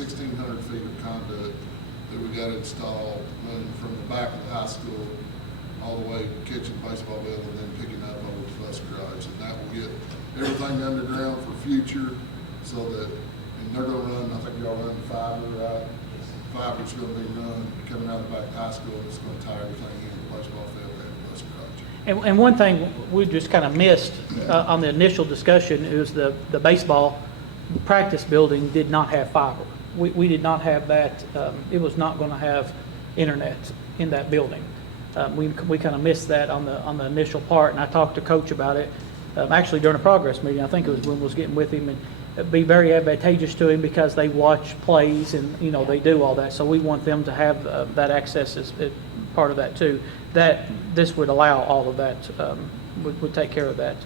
1,600 feet of conduit that we got installed running from the back of the high school all the way catching the baseball field and then picking up over the bus garage. And that will get everything underground for future so that, and they're gonna run, I think y'all run fiber, right? Fiber's gonna be run coming out of the back of high school, and it's gonna tie everything in the baseball field and the bus garage. And one thing we just kind of missed on the initial discussion is the baseball practice building did not have fiber. We did not have that. It was not going to have internet in that building. We kind of missed that on the initial part, and I talked to Coach about it. Actually, during a progress meeting, I think it was when I was getting with him, and it'd be very advantageous to him because they watch plays and they do all that. So we want them to have that access as part of that too. That this would allow all of that. Would take care of that.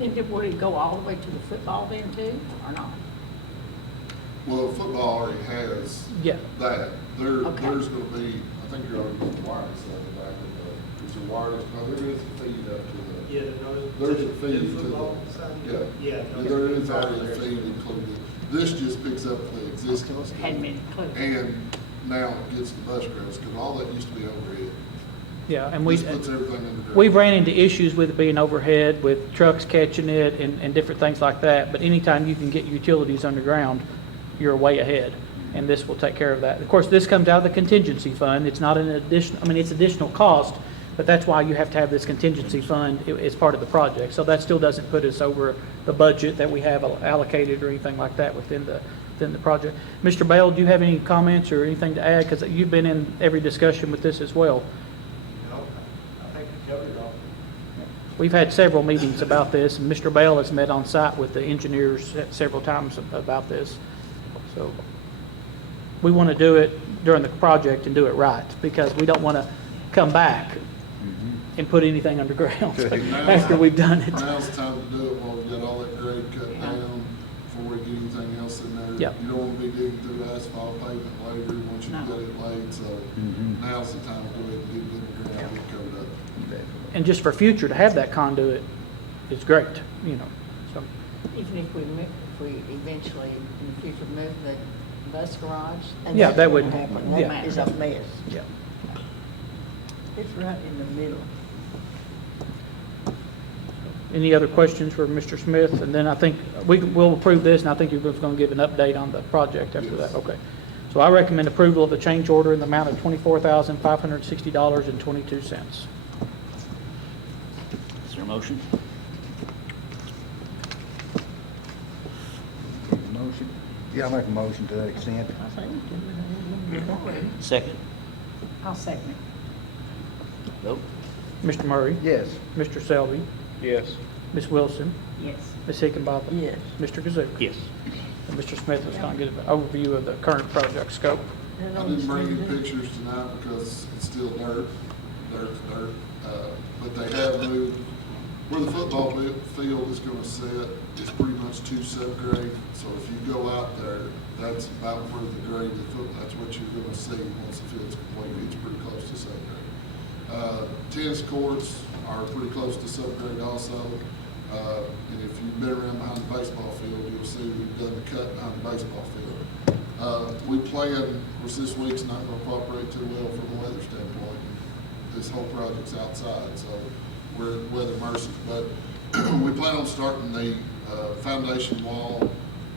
And would it go all the way to the football then too, or not? Well, football already has that. There's going to be, I think you're already getting wireless on the back of the, is there wireless? No, there is a feed up to the, there's a feed to the, there is already a feed included. This just picks up the existing stuff. Hadn't been included. And now it gets the bus routes, because all that used to be overhead. Yeah, and This puts everything underground. we've ran into issues with it being overhead, with trucks catching it and different things like that. But anytime you can get utilities underground, you're way ahead, and this will take care of that. Of course, this comes out of the contingency fund. It's not an additional, I mean, it's additional cost, but that's why you have to have this contingency fund as part of the project. So that still doesn't put us over the budget that we have allocated or anything like that within the project. Mr. Bell, do you have any comments or anything to add? Because you've been in every discussion with this as well. I think you covered it all. We've had several meetings about this, and Mr. Bell has met on site with the engineers several times about this. So we want to do it during the project and do it right, because we don't want to come back and put anything underground after we've done it. Now's the time to do it while we got all that grade cut down before we get anything else in there. Yep. You don't want to be digging through asphalt pavement later once you've got it laid, so now's the time to do it and get it in the ground, get it covered up. And just for future, to have that conduit is great, so. Even if we eventually in the future move the bus garage. And Yeah, that's that what wouldn't happen. yeah. That is a mess. Yeah. It's right in the middle. Any other questions for Mr. Smith? And then I think we'll approve this, and I think you're going to give an update on the project after that. Okay. So I recommend approval of the change order in the amount of $24,560.22. Is there a motion? Motion? Yeah, I'll make a motion to extend. I think we did already. Second. I'll second it. Vote. Mr. Murray? Yes. Mr. Selby? Yes. Ms. Wilson? Yes. Ms. Hickenbottom? Yes. Mr. Kazoo? Yes. And Mr. Smith is going to give an overview of the current project scope. I didn't bring any pictures tonight because it's still dirt. But they have moved, where the football field is going to sit, it's pretty much 2 subgrade. So if you go out there, that's about where the grade of the foot, that's what you're going to see once the field's complete. It's pretty close to subgrade. Tennis courts are pretty close to subgrade also. And if you've been around behind the baseball field, you'll see we've done the cut behind the baseball field. We plan, of course, this week's not going to cooperate too well from a weather standpoint. This whole project's outside, so we're at weather mercy. But we plan on starting the foundation wall.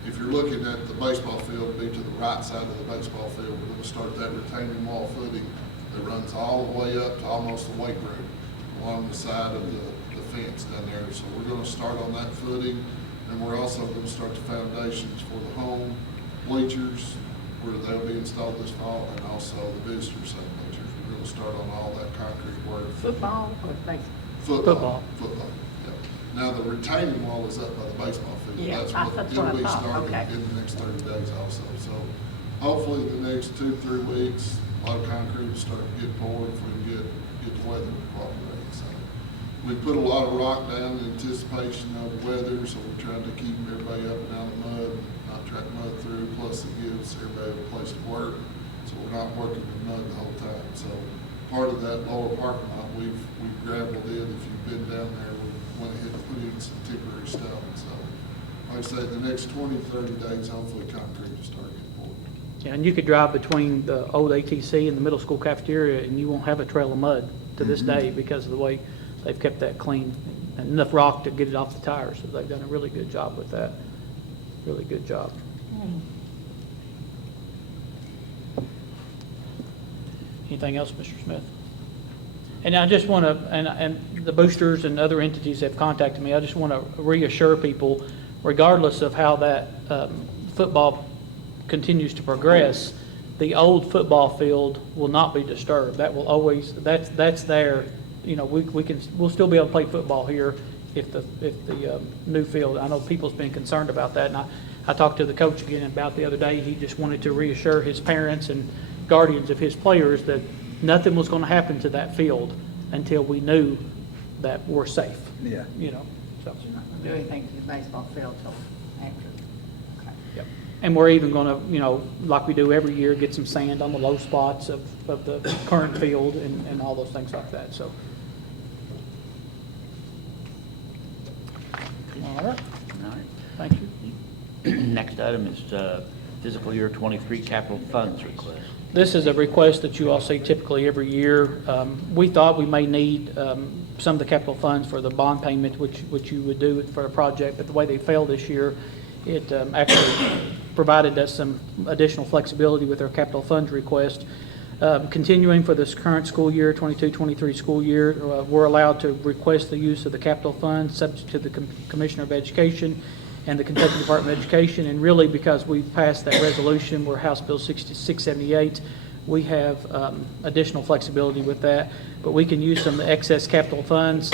If you're looking at the baseball field, it'll be to the right side of the baseball field. We're going to start that retaining wall footing that runs all the way up to almost the weight room along the side of the fence down there. So we're going to start on that footing, and we're also going to start the foundations for the home bleachers where they'll be installed this fall, and also the visitor center bleachers. We're going to start on all that concrete work. Football or Football. baseball? Yeah. Now the retaining wall is up by the baseball field. Yeah, That's that's what what it'll I be thought. starting Okay. in the next 30 days also. So hopefully the next 2-3 weeks, a lot of concrete will start to get poured if we can get the weather cooperating. So we put a lot of rock down in anticipation of weather, so we're trying to keep everybody up and out of the mud, not track mud through. Plus it gives everybody a place to work, so we're not working in mud the whole time. So part of that lower parking lot we've gravelled in. If you've been down there, we went ahead and put in some temporary stone. So like I say, the next 20-30 days, hopefully concrete will start getting poured. Yeah, and you could drive between the old ATC and the middle school cafeteria, and you won't have a trail of mud to this day because of the way they've kept that clean, and enough rock to get it off the tires. So they've done a really good job with that. Really good job. Anything else, Mr. Smith? And I just want to, and the boosters and other entities have contacted me, I just want to reassure people, regardless of how that football continues to progress, the old football field will not be disturbed. That will always, that's there. You know, we'll still be able to play football here if the new field, I know people's been concerned about that, and I talked to the coach again about the other day. He just wanted to reassure his parents and guardians of his players that nothing was going to happen to that field until we knew that we're safe. Yeah. You know, so. You're not going to do anything to the baseball field till after. Okay. Yep. And we're even going to, you know, like we do every year, get some sand on the low spots of the current field and all those things like that, so. All right, All right. thank you. Next item is fiscal year 23 capital funds request. This is a request that you all see typically every year. We thought we may need some of the capital funds for the bond payment, which you would do for a project, but the way they failed this year, it actually provided us some additional flexibility with our capital funds request. Continuing for this current school year, 22-23 school year, we're allowed to request the use of the capital funds subject to the Commissioner of Education and the Kentucky Department of Education. And really, because we've passed that resolution, we're House Bill 678, we have additional flexibility with that. But we can use some excess capital funds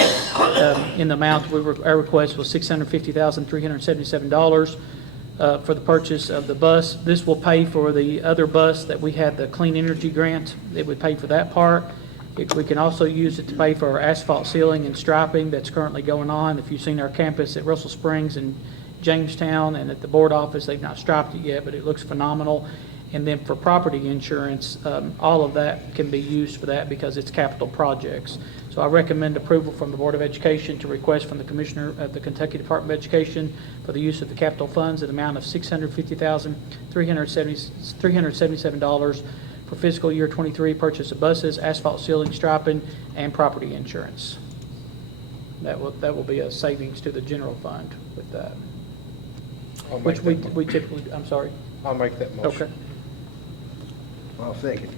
in the amount, our request was $650,377 for the purchase of the bus. This will pay for the other bus that we had, the Clean Energy Grant. It would pay for that part. We can also use it to pay for our asphalt sealing and striping that's currently going on. If you've seen our campus at Russell Springs and Jamestown and at the board office, they've not striped it yet, but it looks phenomenal. And then for property insurance, all of that can be used for that because it's capital projects. So I recommend approval from the Board of Education to request from the Commissioner of the Kentucky Department of Education for the use of the capital funds in the amount of $650,377 for fiscal year 23 purchase of buses, asphalt sealing, striping, and property insurance. That will be a savings to the general fund with that. I'll Which make that we typically, I'm sorry. I'll make that motion. Okay. Well, second.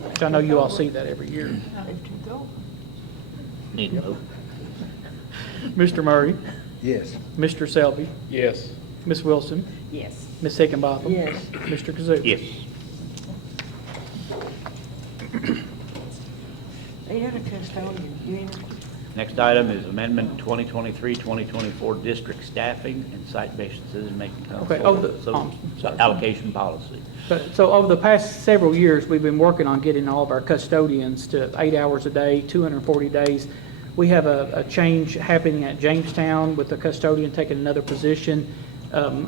Which I know you all see that every year. If you go. Need a vote? Mr. Murray, Yes. Mr. Selby, Yes. Ms. Wilson, Yes. Ms. Higginbotham. Yes. Mr. Kazoo. Yes. They had a custodian, you in? Next item is amendment 2023-2024 district staffing and site-based decision-making Okay, sorry. allocation policy. So over the past several years, we've been working on getting all of our custodians to 8 hours a day, 240 days. We have a change happening at Jamestown with the custodian taking another position,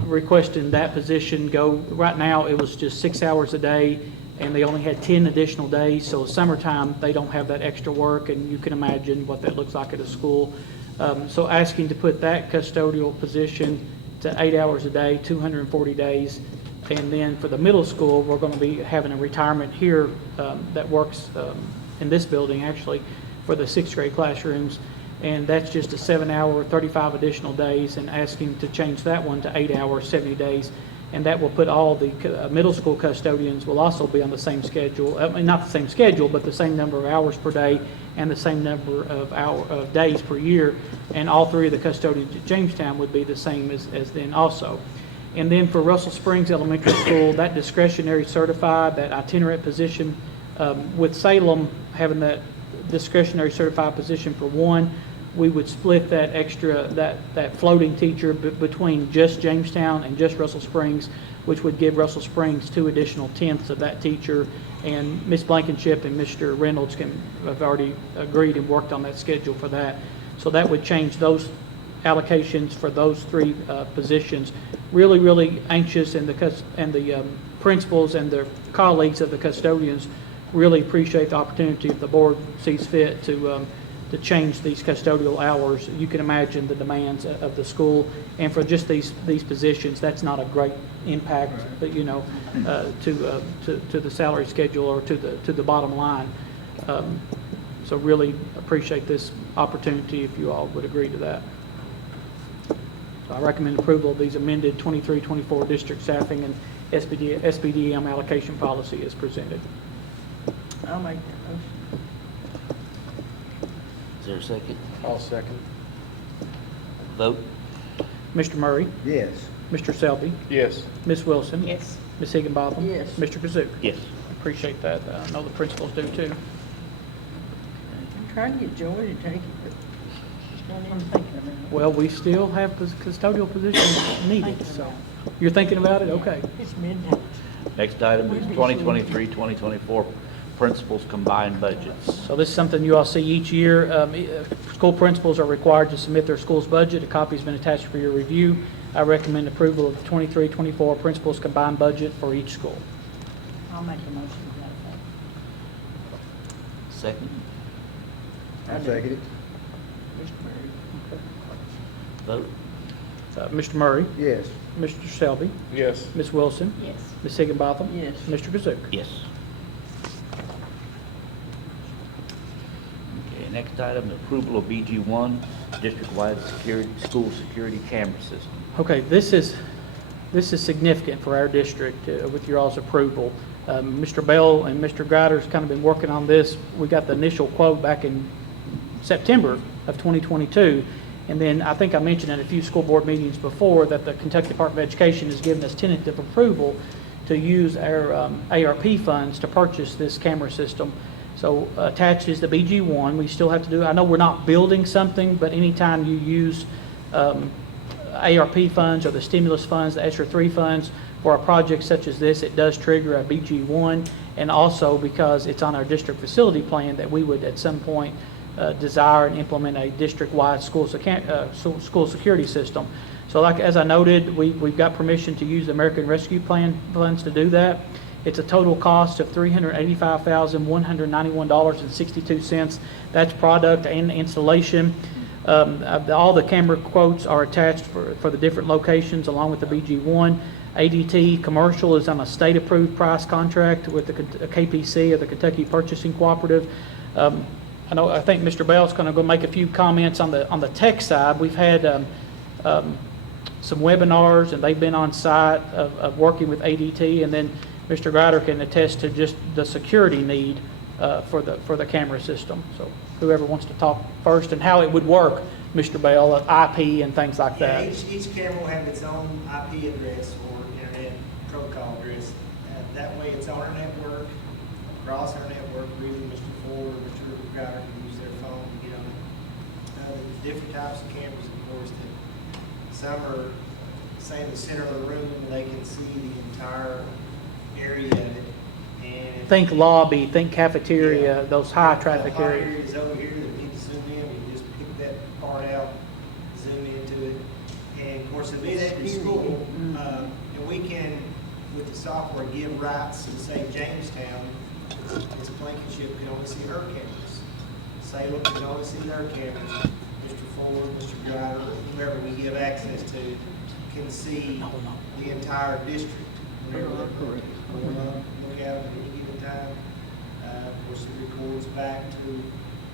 requesting that position go. Right now, it was just 6 hours a day, and they only had 10 additional days. So summertime, they don't have that extra work, and you can imagine what that looks like at a school. So asking to put that custodial position to 8 hours a day, 240 days. And then for the middle school, we're going to be having a retirement here that works in this building, actually, for the 6th grade classrooms. And that's just a 7-hour, 35 additional days, and asking to change that one to 8 hours, 70 days. And that will put all the middle school custodians will also be on the same schedule. I mean, not the same schedule, but the same number of hours per day and the same number of days per year. And all three of the custodians at Jamestown would be the same as then also. And then for Russell Springs Elementary School, that discretionary certified, that itinerant position, with Salem having that discretionary certified position for one, we would split that extra, that floating teacher between just Jamestown and just Russell Springs, which would give Russell Springs 2 additional tenths of that teacher. And Ms. Blankenship and Mr. Reynolds have already agreed and worked on that schedule for that. So that would change those allocations for those 3 positions. Really, really anxious, and the principals and their colleagues of the custodians really appreciate the opportunity, if the board sees fit, to to change these custodial hours. You can imagine the demands of the school, and for just these positions, that's not a great impact, but, you know, to the salary schedule or to the bottom line. So really appreciate this opportunity if you all would agree to that. So I recommend approval of these amended 23-24 district staffing and SBDM allocation policy as presented. I'll make that motion. Is there a second? I'll second. Vote? Mr. Murray, Yes. Mr. Selby, Yes. Ms. Wilson. Yes. Ms. Higginbotham. Yes. Mr. Kazuk. Yes. Appreciate that. I know the principals do too. I'm trying to get Joey to take it, but she's not even thinking about it. Well, we still have custodial positions needed, so. You're thinking about it? Okay. It's midnight. Next item is 2023-2024 principals combined budgets. So this is something you all see each year. School principals are required to submit their school's budget. A copy has been attached for your review. I recommend approval of the 23-24 principals combined budget for each school. I'll make a motion to that effect. Second? I'll second it. Mr. Murray. Vote? Mr. Murray, Yes. Mr. Selby, Yes. Ms. Wilson, Yes. Ms. Higginbotham. Yes. Mr. Kazuk. Yes. Okay, next item, approval of BG1, district-wide school security camera system. Okay, this is significant for our district with your all's approval. Mr. Bell and Mr. Greider's kind of been working on this. We got the initial quote back in September of 2022. And then I think I mentioned in a few school board meetings before that the Kentucky Department of Education has given us tentative approval to use our ARP funds to purchase this camera system. So attached is the BG1. We still have to do, I know we're not building something, but anytime you use ARP funds or the stimulus funds, the ESSER 3 funds for a project such as this, it does trigger a BG1. And also because it's on our district facility plan that we would at some point desire and implement a district-wide school security system. So like as I noted, we've got permission to use the American Rescue Plan funds to do that. It's a total cost of $385,191.62. That's product and installation. All the camera quotes are attached for the different locations along with the BG1. ADT Commercial is on a state-approved price contract with the KPC or the Kentucky Purchasing Cooperative. I think Mr. Bell's going to go make a few comments on the tech side. We've had some webinars, and they've been on site of working with ADT, and then Mr. Greider can attest to just the security need for the camera system. So whoever wants to talk first and how it would work, Mr. Bell, IP and things like that. Each camera will have its own IP address or internet protocol address. That way it's on our network, across our network, really Mr. Ford or Mr. Greider can use their phone to get on it. There's different types of cameras, of course, that some are, say, in the center of the room, they can see the entire area of it. And Think lobby, think cafeteria, Yeah. those high traffic The hot areas. areas over here that need to zoom in, you just pick that part out, zoom into it. And of course, it'll be at every school, and we can, with the software, give rights to, say, Jamestown, its Blankenship can only see her cameras. Salem can only see their cameras. Mr. Ford, Mr. Greider, whoever we give access to, can see the entire district. Whenever they're look at them at any given time. Of course, it records back to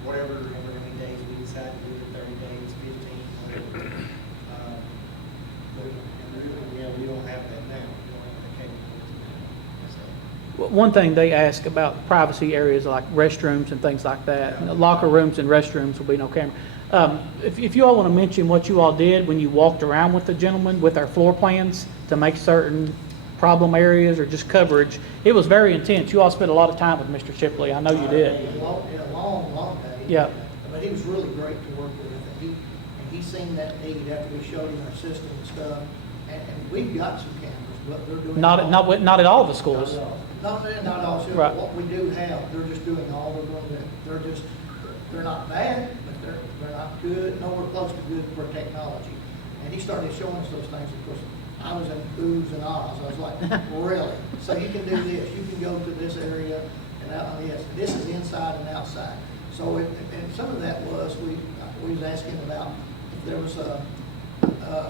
whatever, however many days we decide to do it, 30 days, 15, whatever. But yeah, we don't have that now. We don't have the capability now. So, One thing they ask about privacy areas like restrooms and things like that, locker rooms and restrooms will be no camera. If you all want to mention what you all did when you walked around with the gentleman with our floor plans to make certain problem areas or just coverage, it was very intense. You all spent a lot of time with Mr. Shipley. I know you did. A long day. Yeah. But he was really great to work with. And he seen that need after we showed him our system and stuff. And we've got some cameras, but they're doing. Not at all the schools. Not all, sure. Right. What we do have, they're just doing all they're going to, they're not bad, but they're not good, nowhere close to good for technology. And he started showing us those things, of course. I was in oohs and ahs. I was like, really? So you can do this. You can go to this area and out on this. This is inside and outside. So, and some of that was, we was asking about if there was a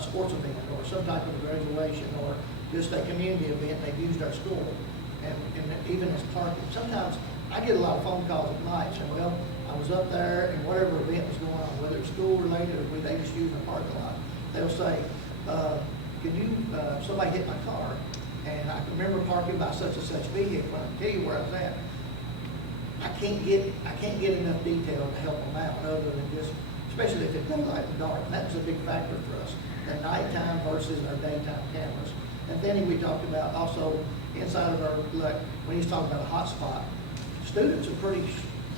sports event or some type of graduation or just a community event, they've used our school. And even as parking, sometimes I get a lot of phone calls at night saying, well, I was up there and whatever event was going on, whether it's school related or they just use the parking lot, they'll say, can you, somebody hit my car and I can remember parking by such and such vehicle, I can tell you where I was at. I can't get enough detail to help them out other than just, especially if it's daylight and dark. And that was a big factor for us, the nighttime versus our daytime cameras. And then we talked about also inside of our, like, when he's talking about a hot spot, students are pretty,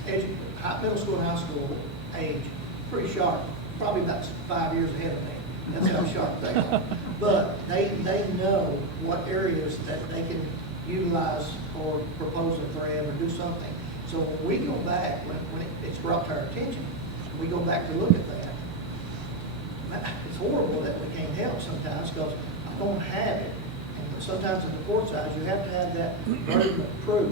middle school and high school age, pretty sharp, probably about 5 years ahead of me. That's how sharp they are. But they know what areas that they can utilize or propose a thread or do something. So when we go back, when it's brought to our attention, we go back to look at that. It's horrible that we can't help sometimes because I don't have it. And sometimes in the court size, you have to have that burden of proof,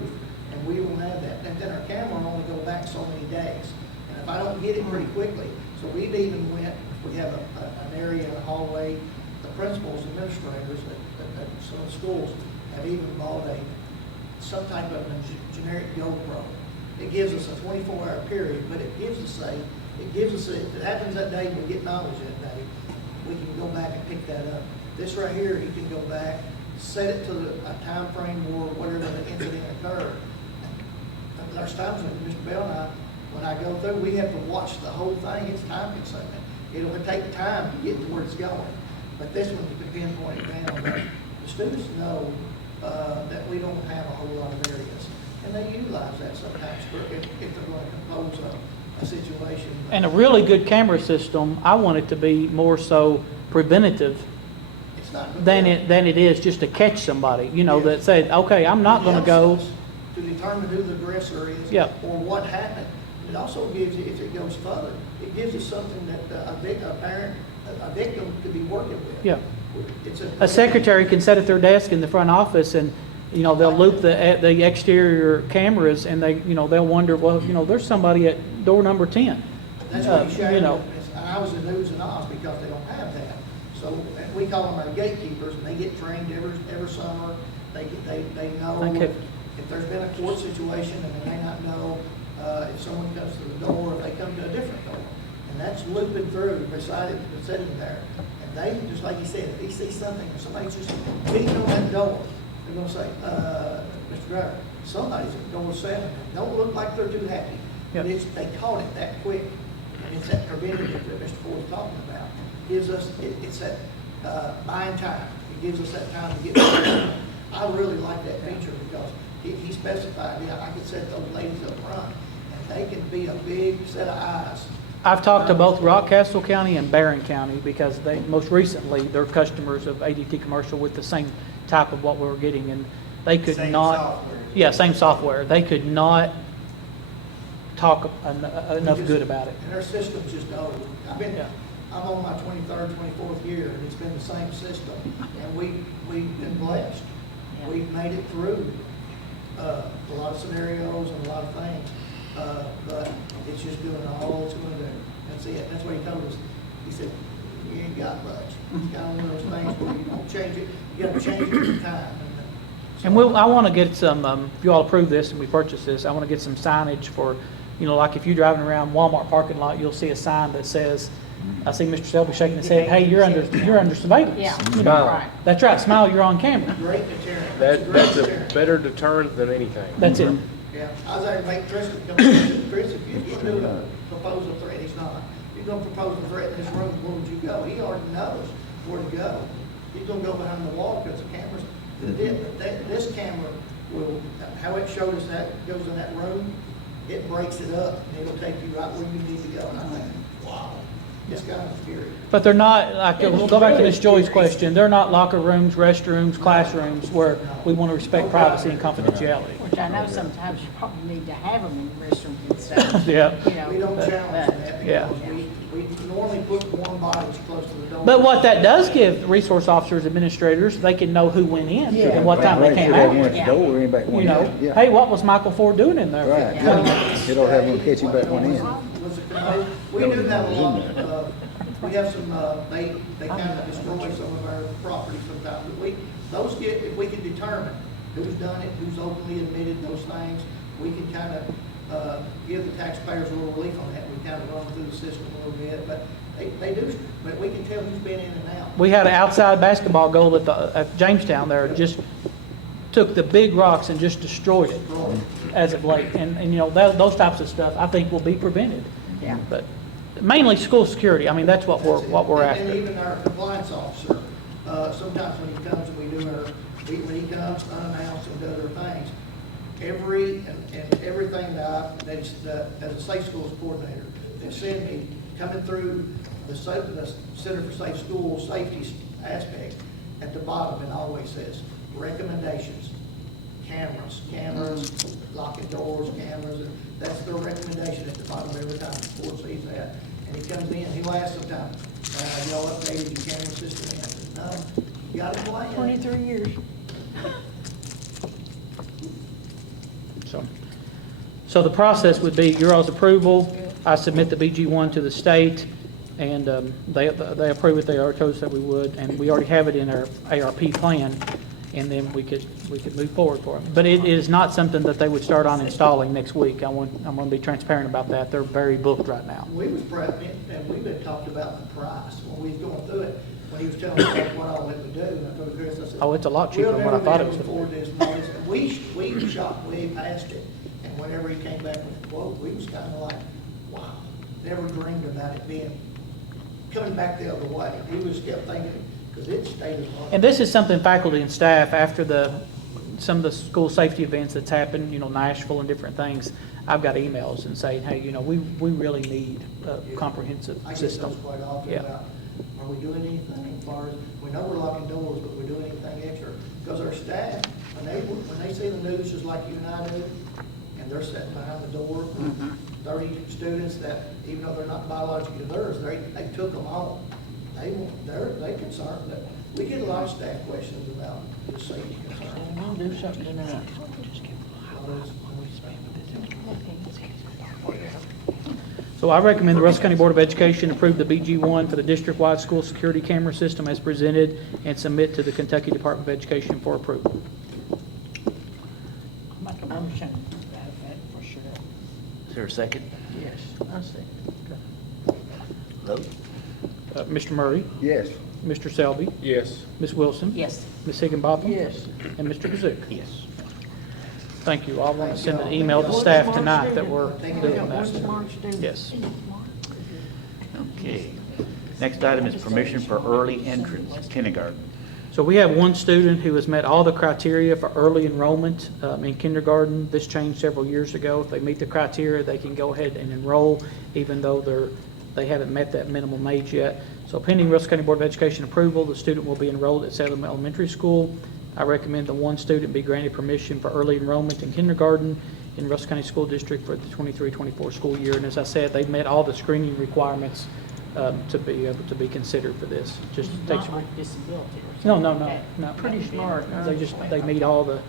and we don't have that. And then our camera only go back so many days. And if I don't get it pretty quickly, so we've even went, we have an area in the hallway, the principals, administrators at some of the schools have even bought some type of a generic GoPro. It gives us a 24-hour period, but it gives us if it happens that day, we get knowledge that day, we can go back and pick that up. This right here, you can go back, set it to a time frame or whatever the incident occurred. And there's times when Mr. Bell and I, when I go through, we have to watch the whole thing. It's time consuming. It'll take time to get to where it's going. But this one, you can pinpoint it down. But the students know that we don't have a whole lot of areas. And they utilize that sometimes if they're going to compose a situation. And a really good camera system, I want it to be more so preventative It's not good. than it is just to catch somebody, you know, Yes. that said, okay, I'm not going to go. It helps us to determine who the aggressor is. Yeah. Or what happened. It also gives you, if it goes further, it gives us something that a victim could be working with. Yeah. It's A secretary can sit at their desk in the front office and, you know, they'll loop the exterior cameras and they'll wonder, well, there's somebody at door number 10. That's what you showed. you know. And I was in News and Oz because they don't have that. So we call them our gatekeepers, and they get trained every summer. They know Thank you. if there's been a court situation, and they may not know if someone comes to the door, if they come to a different door. And that's looping through beside it, sitting there. And they, just like you said, if they see something, if somebody's just beating on that door, they're going to say, Mr. Driver, somebody's at door 7. Don't look like they're too happy. Yep. But they caught it that quick. And it's that preventative that Mr. Ford's talking about. Gives us, it's that buying time. It gives us that time to get there. I really like that feature because he specified, I could set those ladies up front, and they can be a big set of eyes. I've talked to both Rockcastle County and Barron County because they, most recently, they're customers of ADT Commercial with the same type of what we were getting, and they could Same not. software. Yeah, same software. They could not talk enough good about it. And our system's just old. Yeah. I'm on my 23rd, 24th year, and it's been the same system, and we've been blessed. Yeah. We've made it through a lot of scenarios and a lot of things, but it's just doing all it's going to do. That's it. That's what he told us. He said, you ain't got much. It's kind of one of those things where you don't change it. You got to change it every time. And I want to get some, if you all approve this and we purchase this, I want to get some signage for, like if you're driving around Walmart parking lot, you'll see a sign that says, I see Mr. Selby shaking his head, hey, you're under surveillance. Yeah, You know, right. That's right, smile, you're on camera. Great deterrent. That's a better deterrent than anything. That's it. Yeah, I was there to make Chris come in. Chris, if you're going to do a proposal threat, he's not. You're going to propose a threat in this room, where would you go? He already knows where to go. He's going to go behind the wall because the cameras, this camera will, how it showed us that goes in that room, it breaks it up and it'll take you right where you need to go. And I think, wow, it's kind of scary. But they're not, like, we'll go back to Ms. Joy's question, they're not locker rooms, restrooms, classrooms where we want to respect privacy and confidentiality. Which I know sometimes you probably need to have them in the restrooms and stuff. Yeah. You know, We don't but- challenge that yeah. because we normally put warm bodies close to the door. But what that does give resource officers, administrators, they can know who went in and what time they came Should have one out. at the door, anybody You went know, in, yeah. hey, what was Michael Ford doing in there? Right, for 20 minutes? you don't have one catch him back one in. We do have a lot of, we have some, they kind of destroy some of our property sometimes, but those get, if we can determine who's done it, who's openly admitted those things, we can kind of, give the taxpayers a little relief on that. We kind of run through the system a little bit, but they do, but we can tell who's been in and out. We had an outside basketball goal at Jamestown there, just took the big rocks and just destroyed it as of late. And you know, those types of stuff, I think will be prevented. Yeah. But mainly school security, I mean, that's what we're And after. even our compliance officer, sometimes when he comes and we do when he comes unannounced and does other things, everything that as a safe schools coordinator, they send me, coming through the Center for Safe Schools safety aspect, at the bottom, it always says, recommendations, cameras, locking doors, cameras, and that's their recommendation at the bottom every time the board sees that. And he comes in, he'll ask sometimes, y'all updated your camera system? And I said, no, you got a plan. 23 years. So the process would be your all's approval, I submit the BG1 to the state, and they approve it, they already told us that we would, and we already have it in our ARP plan, and then we could move forward for it. But it is not something that they would start on installing next week. I'm going to be transparent about that. They're very booked right now. We was and we had talked about the price when we was going through it, when he was telling us what all it would do, and I told Chris, I said. Oh, it's a lot cheaper than what I thought it was We'll never be able to afford this, and we shot way past it, and whenever he came back with the quote, we was kind of like, wow, never dreamed about it coming back the other way. He was kept thinking, because it stayed as long. And this is something faculty and staff, after some of the school safety events that's happened, you know, Nashville and different things, I've got emails and saying, hey, you know, we really need a comprehensive I get system. those quite often Yeah. about, are we doing anything as far as, we know we're locking doors, but we're doing anything extra? Because our staff, when they see the news just like you and I do, and they're sitting behind the door, 30 students that, even though they're not biologically theirs, they took them on. They're concerned that, we get a lot of staff questions about the safety concerns. We'll do something tonight. So I recommend the Russell County Board of Education approve the BG1 for the district-wide school security camera system as presented and submit to the Kentucky Department of Education for approval. I'll make a motion to that effect for sure. Is there a second? Yes, I see. Vote? Mr. Murray, Yes. Mr. Selby, Yes. Ms. Wilson. Yes. Ms. Higginbotham. Yes. And Mr. Kazuk. Yes. Thank you. I want to send an email to staff tonight that we're doing One that. smart student. Yes. Okay. Next item is permission for early entrance kindergarten. So we have one student who has met all the criteria for early enrollment in kindergarten. This changed several years ago. If they meet the criteria, they can go ahead and enroll, even though they haven't met that minimum age yet. So pending Russell County Board of Education approval, the student will be enrolled at Salem Elementary School. I recommend the one student be granted permission for early enrollment in kindergarten in Russell County School District for the 23-24 school year. And as I said, they've met all the screening requirements to be able to be considered for this. Just takes. Not like disability or something. No. Pretty smart, huh? They meet all the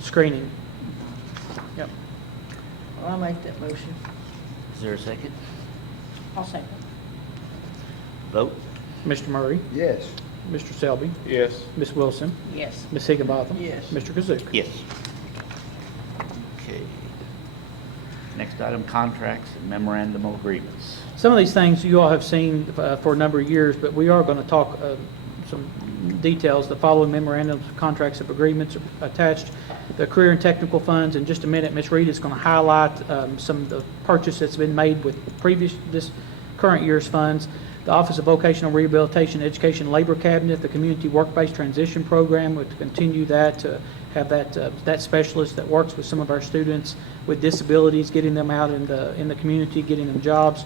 screening. Yep. I'll make that motion. Is there a second? I'll second. Vote? Mr. Murray, Yes. Mr. Selby, Yes. Ms. Wilson, Yes. Ms. Higginbotham. Yes. Mr. Kazuk. Yes. Okay. Next item, contracts and memorandum of agreements. Some of these things you all have seen for a number of years, but we are going to talk some details. The following memorandums, contracts of agreements are attached. The career and technical funds, in just a minute, Ms. Reed is going to highlight some of the purchase that's been made with this current year's funds. The Office of Vocational Rehabilitation Education Labor Cabinet, the Community Work-Based Transition Program, would continue that, to have that specialist that works with some of our students with disabilities, getting them out in the community, getting them jobs.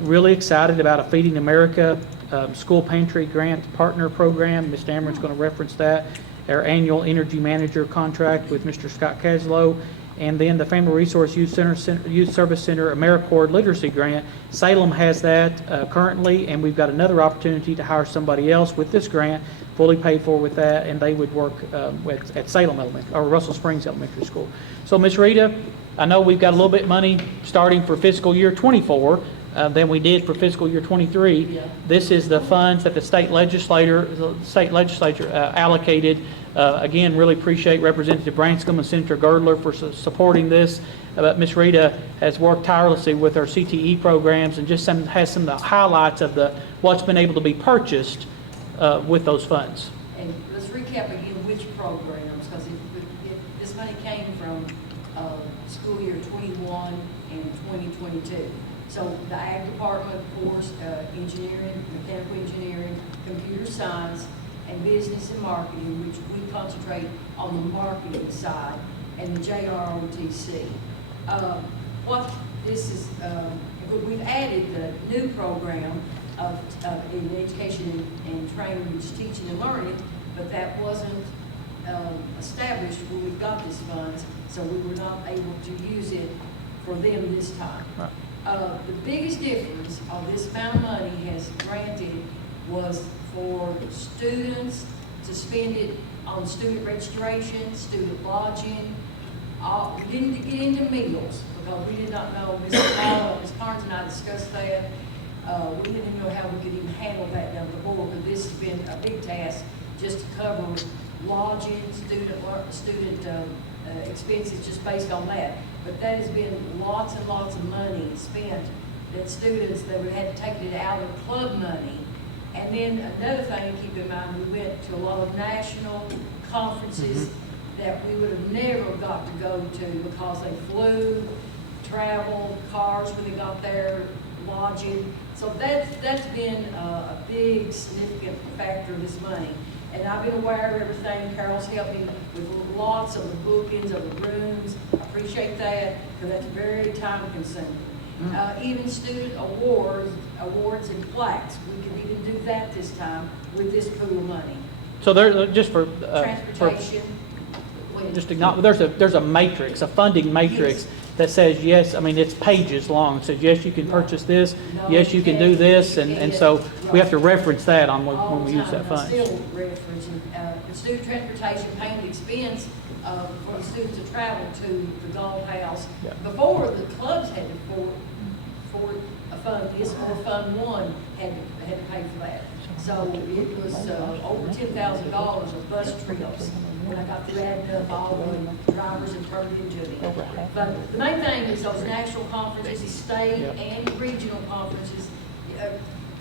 Really excited about a Feeding America School Pantry Grant Partner Program. Ms. Dameron's going to reference that. Our annual energy manager contract with Mr. Scott Kaslow, and then the Family Resource Youth Service Center AmeriCorps Literacy Grant. Salem has that currently, and we've got another opportunity to hire somebody else with this grant, fully paid for with that, and they would work at Salem Elementary, or Russell Springs Elementary School. So, Ms. Rita, I know we've got a little bit of money starting for fiscal year '24 than we did for fiscal year '23. Yeah. This is the funds that the state legislature allocated. Again, really appreciate Representative Branscombe and Senator Girdler for supporting this. But Ms. Rita has worked tirelessly with our CTE programs and just has some of the highlights of what's been able to be purchased with those funds. And let's recap again which programs, because this money came from school year '21 and 2022. So the ag department, of course, engineering, mechanical engineering, computer science, and business and marketing, which we concentrate on the marketing side, and the JROTC. What this is, we've added the new program of in education and training, which is teaching and learning, but that wasn't established when we got these funds, so we were not able to use it for them this time. Right. The biggest difference of this amount of money has granted was for students to spend it on student registration, student lodging. We didn't get into meals because we did not know, Ms. Carnes and I discussed that. We didn't even know how we could even handle that down the board, but this has been a big task just to cover lodging, student expenses just based on that. But that has been lots and lots of money spent that students that would have taken it out of club money. And then another thing to keep in mind, we went to a lot of national conferences that we would have never got to go to because they flew, traveled, cars when they got there, lodging. So that's been a big significant factor of this money. And I've been aware of everything. Carol's helped me with lots of the bookings of the rooms. I appreciate that because that's very time consuming. Even student awards and plaques. We can even do that this time with this pool of money. So there, just for Transportation. there's a matrix, a funding matrix Yes. that says yes. I mean, it's pages long. It says yes, you can purchase this. No, Yes, you can do this, and can't. so we have to Right. reference that on All when we the use that time, and I fund. still referencing, the student transportation paying the expense for the students to travel to the golf house. Yeah. Before, the clubs had to fund this, or Fund One had to pay for that. So it was over $10,000 of bus trips when I got through adding up all the drivers and turned it into me. But the main thing is those national conferences, state and regional conferences,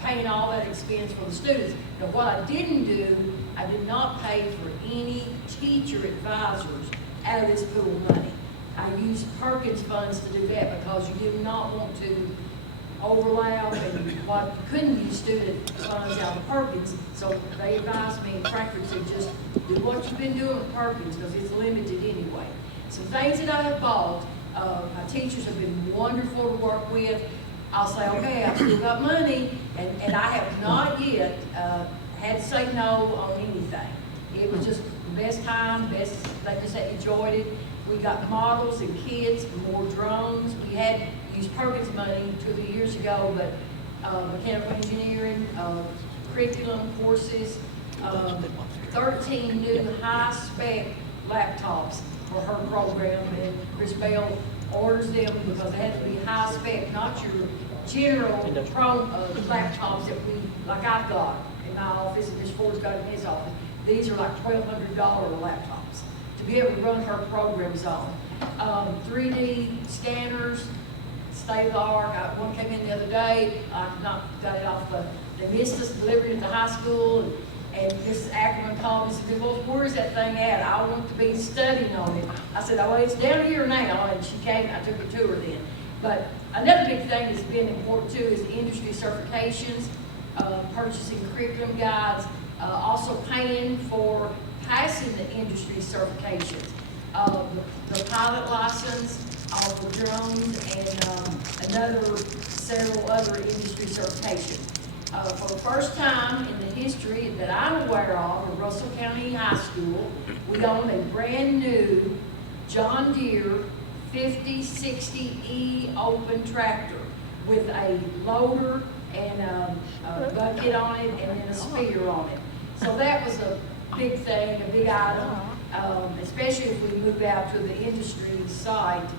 paying all that expense for the students. Now, what I didn't do, I did not pay for any teacher advisors out of this pool of money. I used Perkins funds to do that because you did not want to overlap, and what you couldn't use student funds out of Perkins. So they advised me, Frankfurt said, just do what you've been doing with Perkins because it's limited anyway. Some things that I have bought, my teachers have been wonderful to work with. I'll say, okay, I've still got money, and I have not yet had to say no on anything. It was just the best time, they just enjoyed it. We got models and kits, more drones. We had used Perkins money 2 or 3 years ago, but mechanical engineering, curriculum courses, 13 new high-spec laptops for her program, and Chris Bell orders them because they have to be high-spec, not your general laptops that like I've got in my office and Mr. Ford's got in his office. These are like $1,200 laptops to be able to run her programs on. 3D scanners, state of the art. One came in the other day. I got it off. They missed us delivering it at the high school, and Mrs. Ackerman called me and said, "Well, where's that thing at? I want to be studying on it." I said, "Oh, it's down here now." And she came. I took her to her then. But another big thing that's been important too is industry certifications, purchasing curriculum guides, also paying for passing the industry certifications, the pilot license, all for drones, and several other industry certifications. For the first time in the history that I'm aware of Russell County High School, we own a brand new John Deere 5060E open tractor with a loader and a bucket on it and then a speeder on it. So that was a big thing, a big item, especially if we move out to the industry site.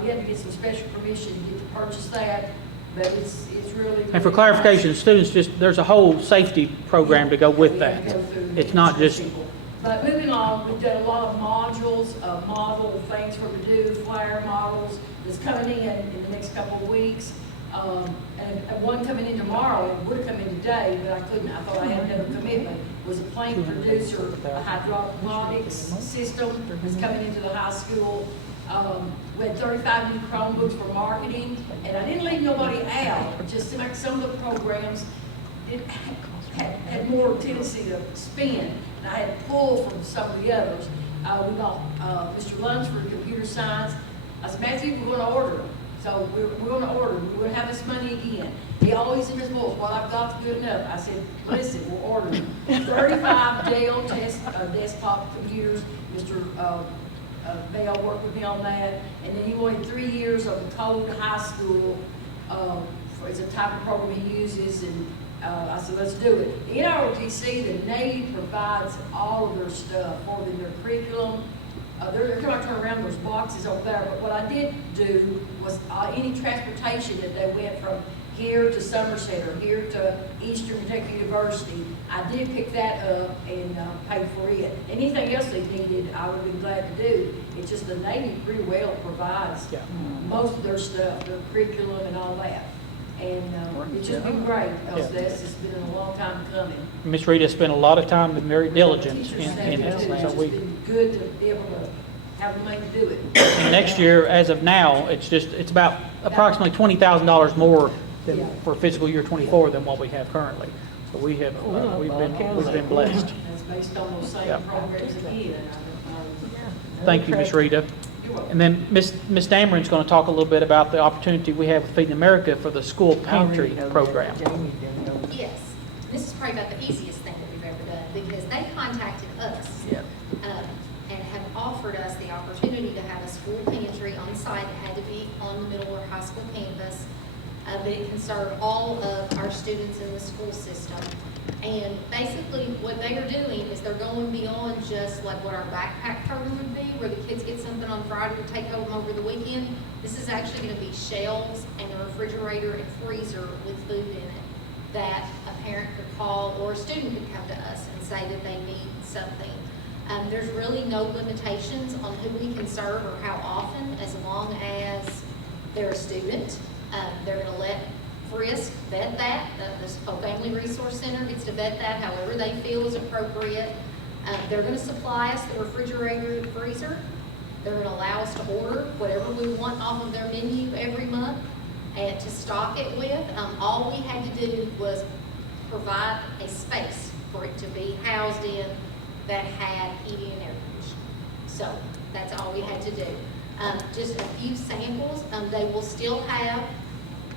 We had to get some special permission to get to purchase that, but it's really. And for clarification, students there's a whole safety program to go with We that. have to go through It's not just, people. But moving on, we've done a lot of modules, model things for to do, flyer models that's coming in the next couple of weeks. And one coming in tomorrow, it would have come in today, but I couldn't, I thought I had another commitment, was a plane producer, a hydroponics system that's coming into the high school. We had 35 new Chromebooks for marketing, and I didn't leave nobody out, just to make some of the programs had more tendency to spin, and I had to pull from some of the others. We got Mr. Lunsford, computer science. I said, Matthew, we're going to order them. So we're going to order them. We're going to have this money again. He always in his voice, well, I've got good enough. I said, listen, we'll order them. 35 Dell desktop computers. Mr. Bell worked with me on that. And then he wanted 3 years of the Code High School. It's a type of program he uses, and I said, let's do it. In ROTC, the Navy provides all of their stuff for them, their curriculum. They're going to turn around those boxes over there, but what I did do was any transportation that they went from here to Somerset or here to Eastern Kentucky University, I did pick that up and pay for it. Anything else they needed, I would have been glad to do. It's just the Navy pretty well provides most of their stuff, their curriculum and all that. And it's just been great, because this has been a long time coming. Ms. Rita spent a lot of time and very diligent Teachers in say it. that too. It's So just we, been good to be able to have the money to do it. and next year, as of now, it's about approximately $20,000 more than for fiscal year '24 than what we have currently. So we've been blessed. That's based on those same Yep. programs again. Thank you, Ms. Rita. And then Ms. Dameron's going to talk a little bit about the opportunity we have with Feeding America for the school pantry program. Yes, this is probably about the easiest thing that we've ever done, because they contacted us and have offered us the opportunity to have a school pantry on site. It had to be on the middle or high school campus, but it can serve all of our students in the school system. And basically what they are doing is they're going beyond just like what our backpack program would be, where the kids get something on Friday to take home over the weekend. This is actually going to be shelves and a refrigerator and freezer with food in it that a parent could call, or a student could come to us and say that they need something. There's really no limitations on who we can serve or how often, as long as they're a student. They're going to let Frisk vet that. The Family Resource Center gets to vet that however they feel is appropriate. They're going to supply us the refrigerator and freezer. They're going to allow us to order whatever we want off of their menu every month and to stock it with. All we had to do was provide a space for it to be housed in that had heating and air conditioning. So that's all we had to do. Just a few samples. They will still have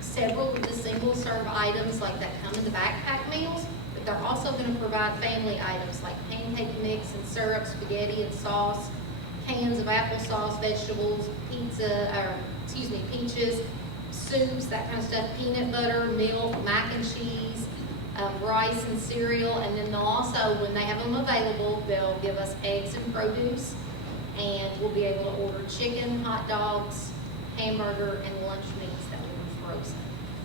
several of the single-serve items like that come in the backpack meals, but they're also going to provide family items like pancake mix and syrup, spaghetti and sauce, cans of applesauce, vegetables, peaches, soups, that kind of stuff, peanut butter, milk, mac and cheese, rice and cereal, and then they'll also, when they have them available, they'll give us eggs and produce, and we'll be able to order chicken, hot dogs, hamburger, and lunch meats that will be frozen.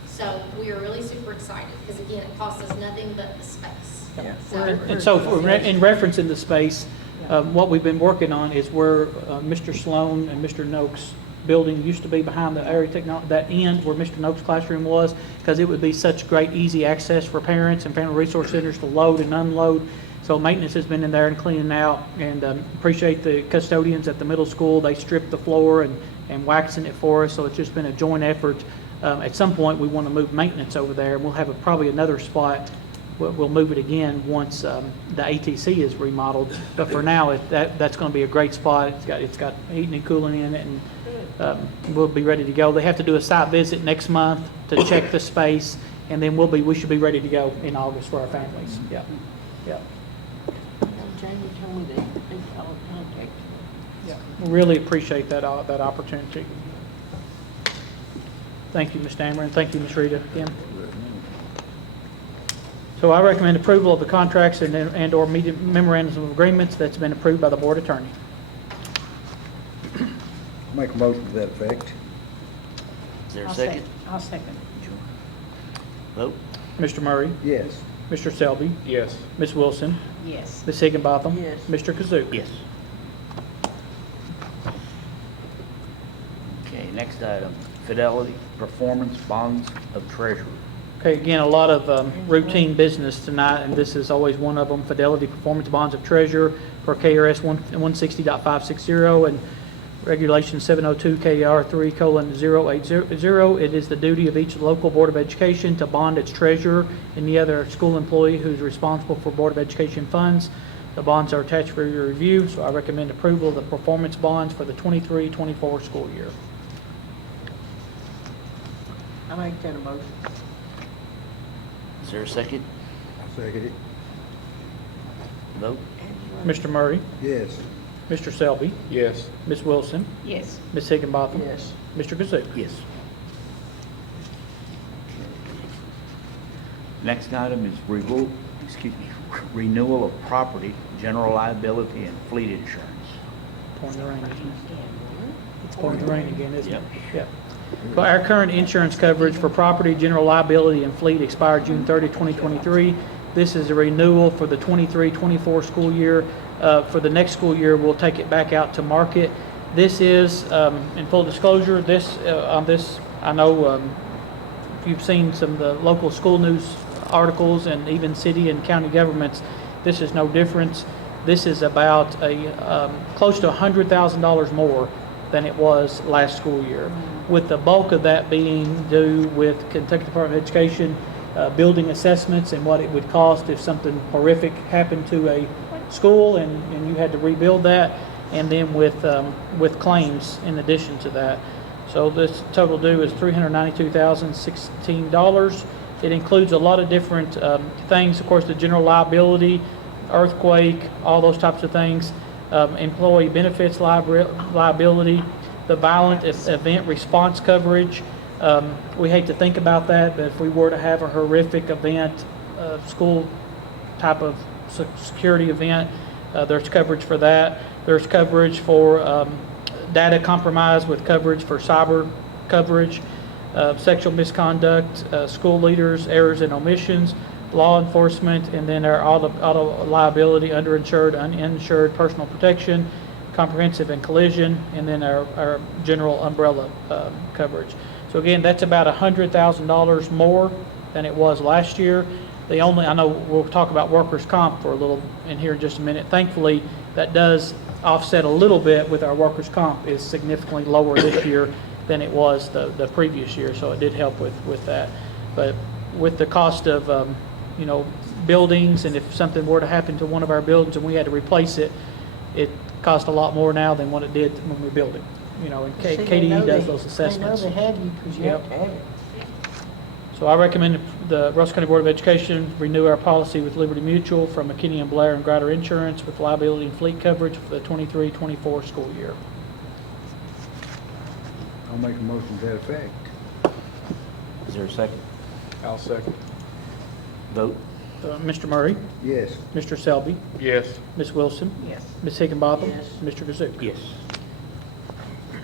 So we are really super excited, because again, it costs us nothing but the space. And so in reference in the space, what we've been working on is where Mr. Sloan and Mr. Noakes building used to be behind the area technology, that end where Mr. Noakes' classroom was, because it would be such great, easy access for parents and family resource centers to load and unload. So maintenance has been in there and cleaning out, and appreciate the custodians at the middle school. They stripped the floor and waxing it for us, so it's just been a joint effort. At some point, we want to move maintenance over there, and we'll have probably another spot. We'll move it again once the ATC is remodeled. But for now, that's going to be a great spot. It's got heating and cooling in it, and we'll be ready to go. They have to do a site visit next month to check the space, and then we should be ready to go in August for our families. Yeah. Jamie told me that they called contact. We really appreciate that opportunity. Thank you, Ms. Dameron. Thank you, Ms. Rita, again. So I recommend approval of the contracts and/or memorandums of agreements that's been approved by the board attorney. Make a motion to that effect. Is there a I'll second? I'll second. Vote? Mr. Murray, Yes. Mr. Selby, Yes. Ms. Wilson, Yes. Ms. Higginbotham. Yes. Mr. Kazoo. Yes. Okay, next item, Fidelity Performance Bonds of Treasury. Okay, again, a lot of routine business tonight, and this is always one of them. Fidelity Performance Bonds of Treasurer for KRS 160.560 and Regulation 702 KR 3:080. It is the duty of each local Board of Education to bond its treasurer and the other school employee who is responsible for Board of Education funds. The bonds are attached for your review, so I recommend approval of the performance bonds for the 23-24 school year. I make that a motion. Is there a second? I'll second it. Vote? Mr. Murray, Yes. Mr. Selby, Yes. Ms. Wilson, Yes. Ms. Higginbotham. Yes. Mr. Kazoo. Yes. Next item is renewal of property, general liability, and fleet insurance. Pouring the rain, isn't it? It's pouring the rain again, isn't it? Yep. Yeah. So our current insurance coverage for property, general liability, and fleet expired June 30, 2023. This is a renewal for the 23-24 school year. For the next school year, we'll take it back out to market. This is, in full disclosure, on this, I know if you've seen some of the local school news articles and even city and county governments, this is no difference. This is about close to $100,000 more than it was last school year, with the bulk of that being due with Kentucky Department of Education building assessments and what it would cost if something horrific happened to a school and you had to rebuild that, and then with claims in addition to that. So this total due is $392,016. It includes a lot of different things, of course, the general liability, earthquake, all those types of things, employee benefits liability, the violent event response coverage. We hate to think about that, but if we were to have a horrific event, school type of security event, there's coverage for that. There's coverage for data compromise with coverage for cyber coverage, sexual misconduct, school leaders, errors and omissions, law enforcement, and then our auto liability, underinsured, uninsured, personal protection, comprehensive and collision, and then our general umbrella coverage. So again, that's about $100,000 more than it was last year. I know we'll talk about workers' comp for a little in here in just a minute. Thankfully, that does offset a little bit with our workers' comp is significantly lower this year than it was the previous year, so it did help with that. But with the cost of buildings, and if something were to happen to one of our buildings and we had to replace it, it cost a lot more now than what it did when we built it. And See, they KDE know does they- those assessments. They know they have you because you have to have it. So I recommend the Russell County Board of Education renew our policy with Liberty Mutual from McKinney & Blair and Grider Insurance with liability and fleet coverage for the 23-24 school year. I'll make a motion to that effect. Is there a second? I'll second. Vote? Mr. Murray, Yes. Mr. Selby, Yes. Ms. Wilson, Yes. Ms. Higginbotham, Yes. Mr. Kazoo. Yes.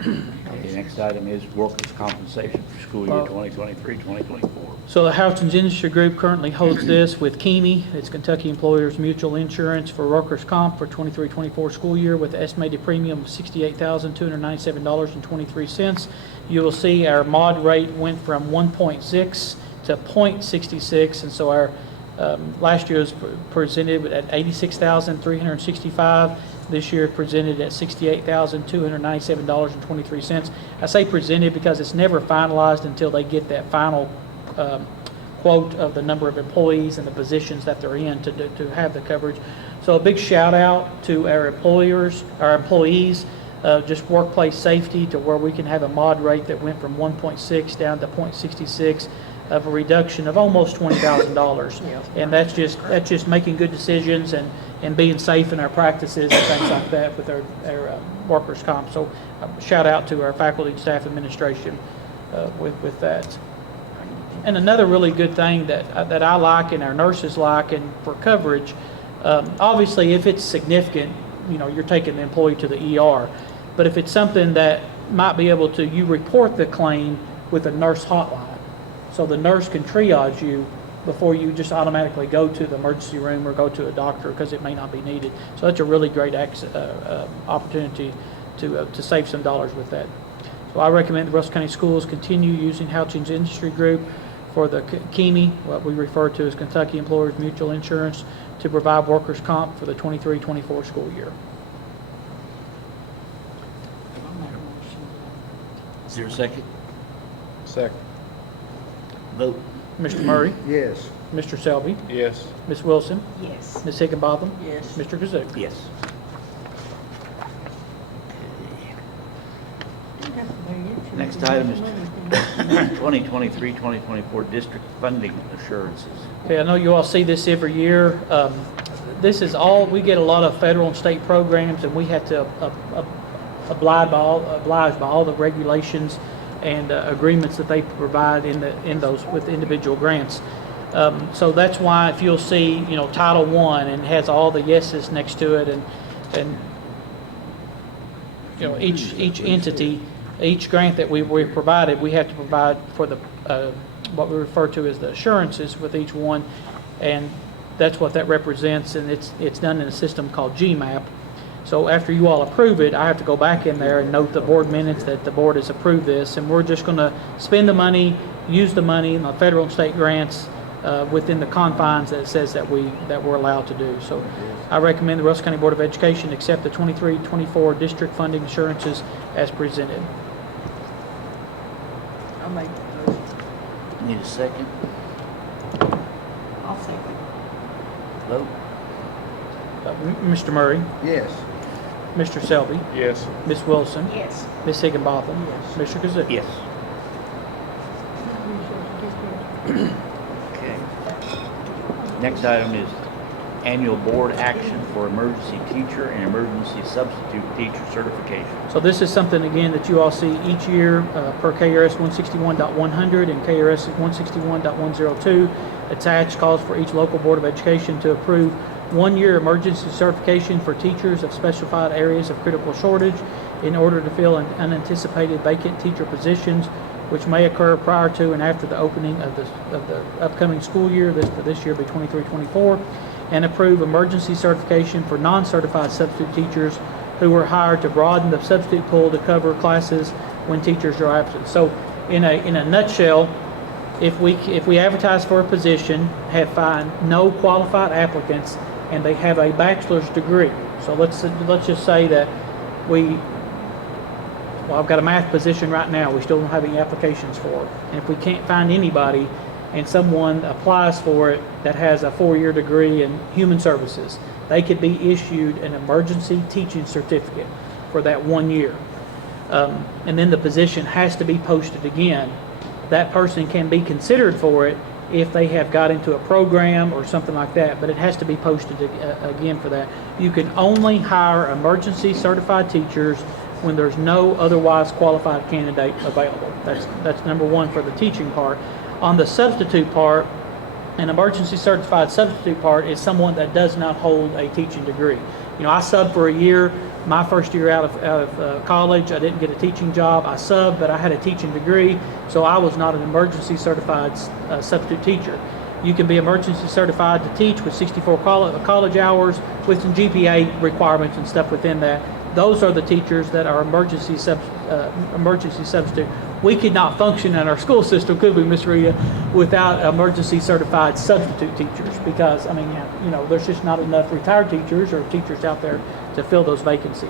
Okay, next item is workers' compensation for school year 2023-2024. So the Houston's Industry Group currently holds this with KEMI. It's Kentucky Employers Mutual Insurance for workers' comp for 23-24 school year with an estimated premium of $68,297.23. You will see our mod rate went from 1.6 to 0.66, and so our last year was presented at $86,365. This year presented at $68,297.23. I say presented because it's never finalized until they get that final quote of the number of employees and the positions that they're in to have the coverage. So a big shout out to our employees, just workplace safety to where we can have a mod rate that went from 1.6 down to 0.66. of a reduction of almost $20,000. Yeah. And that's just making good decisions and being safe in our practices and things like that with our workers' comp. So shout out to our faculty and staff administration with that. And another really good thing that I like and our nurses like and for coverage, obviously if it's significant, you're taking the employee to the ER. But if it's something that might be able to, you report the claim with a nurse hotline. So the nurse can triage you before you just automatically go to the emergency room or go to a doctor because it may not be needed. So that's a really great opportunity to save some dollars with that. So I recommend the Russell County Schools continue using Houchings Industry Group for the KEMI, what we refer to as Kentucky Employers Mutual Insurance, to provide workers' comp for the 23-24 school year. Is there a second? Second. Vote. Mr. Murray, Yes. Mr. Selby, Yes. Ms. Wilson, Yes. Ms. Higginbotham, Yes. Mr. Kazoo. Yes. Next item is 2023-2024 district funding assurances. Okay, I know you all see this every year. This is all, we get a lot of federal and state programs, and we have to oblige by all the regulations and agreements that they provide in those with individual grants. So that's why if you'll see, Title I and it has all the yeses next to it, and each entity, each grant that we provided, we have to provide for the what we refer to as the assurances with each one, and that's what that represents, and it's done in a system called GMAP. So after you all approve it, I have to go back in there and note the board minutes that the board has approved this, and we're just going to spend the money, use the money in the federal and state grants within the confines that it says that we're allowed to do. So I recommend the Russell County Board of Education accept the 23-24 district funding assurances as presented. I'll make the motion. Need a second? I'll second. Vote. Mr. Murray, Yes. Mr. Selby, Yes. Ms. Wilson, Yes. Ms. Higginbotham, Yes. Mr. Kazoo. Yes. Okay. Next item is annual board action for emergency teacher and emergency substitute teacher certification. So this is something, again, that you all see each year per KRS 161.100 and KRS 161.102. Attached calls for each local Board of Education to approve one-year emergency certification for teachers of specified areas of critical shortage in order to fill an unanticipated vacant teacher positions which may occur prior to and after the opening of the upcoming school year. This year be 23-24. And approve emergency certification for non-certified substitute teachers who were hired to broaden the substitute pool to cover classes when teachers are absent. So in a nutshell, if we advertise for a position, find no qualified applicants, and they have a bachelor's degree. So let's just say that I've got a math position right now, we still don't have any applications for it. And if we can't find anybody and someone applies for it that has a 4-year degree in human services, they could be issued an emergency teaching certificate for that 1 year. And then the position has to be posted again. That person can be considered for it if they have got into a program or something like that, but it has to be posted again for that. You can only hire emergency certified teachers when there's no otherwise qualified candidate available. That's number one for the teaching part. On the substitute part, an emergency certified substitute part is someone that does not hold a teaching degree. I subbed for a year. My first year out of college, I didn't get a teaching job. I subbed, but I had a teaching degree, so I was not an emergency certified substitute teacher. You can be emergency certified to teach with 64 college hours with some GPA requirements and stuff within that. Those are the teachers that are emergency substitute. We could not function in our school system, could we, Ms. Rita, without emergency certified substitute teachers? Because, there's just not enough retired teachers or teachers out there to fill those vacancies.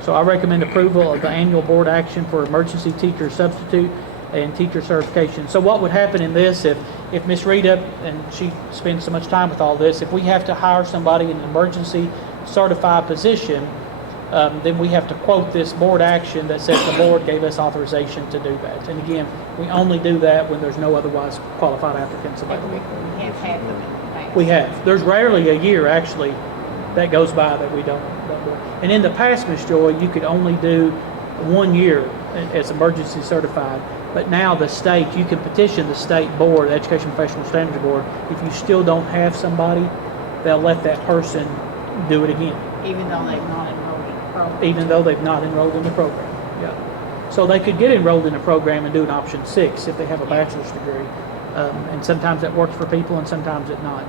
So I recommend approval of the annual board action for emergency teacher substitute and teacher certification. So what would happen in this if Ms. Rita, and she spends so much time with all this, if we have to hire somebody in an emergency certified position, then we have to quote this board action that says the board gave us authorization to do that. And again, we only do that when there's no otherwise qualified applicants available. We have had them in the past. We have. There's rarely a year, actually, that goes by that we don't do it. And in the past, Ms. Joy, you could only do 1 year as emergency certified. But now the state, you can petition the state board, the Education Professional Standards Board. If you still don't have somebody, they'll let that person do it again, Even though they've not enrolled in the program. even though they've not enrolled in the program. Yeah. So they could get enrolled in a program and do an option 6 if they have a bachelor's degree. And sometimes that works for people and sometimes it not.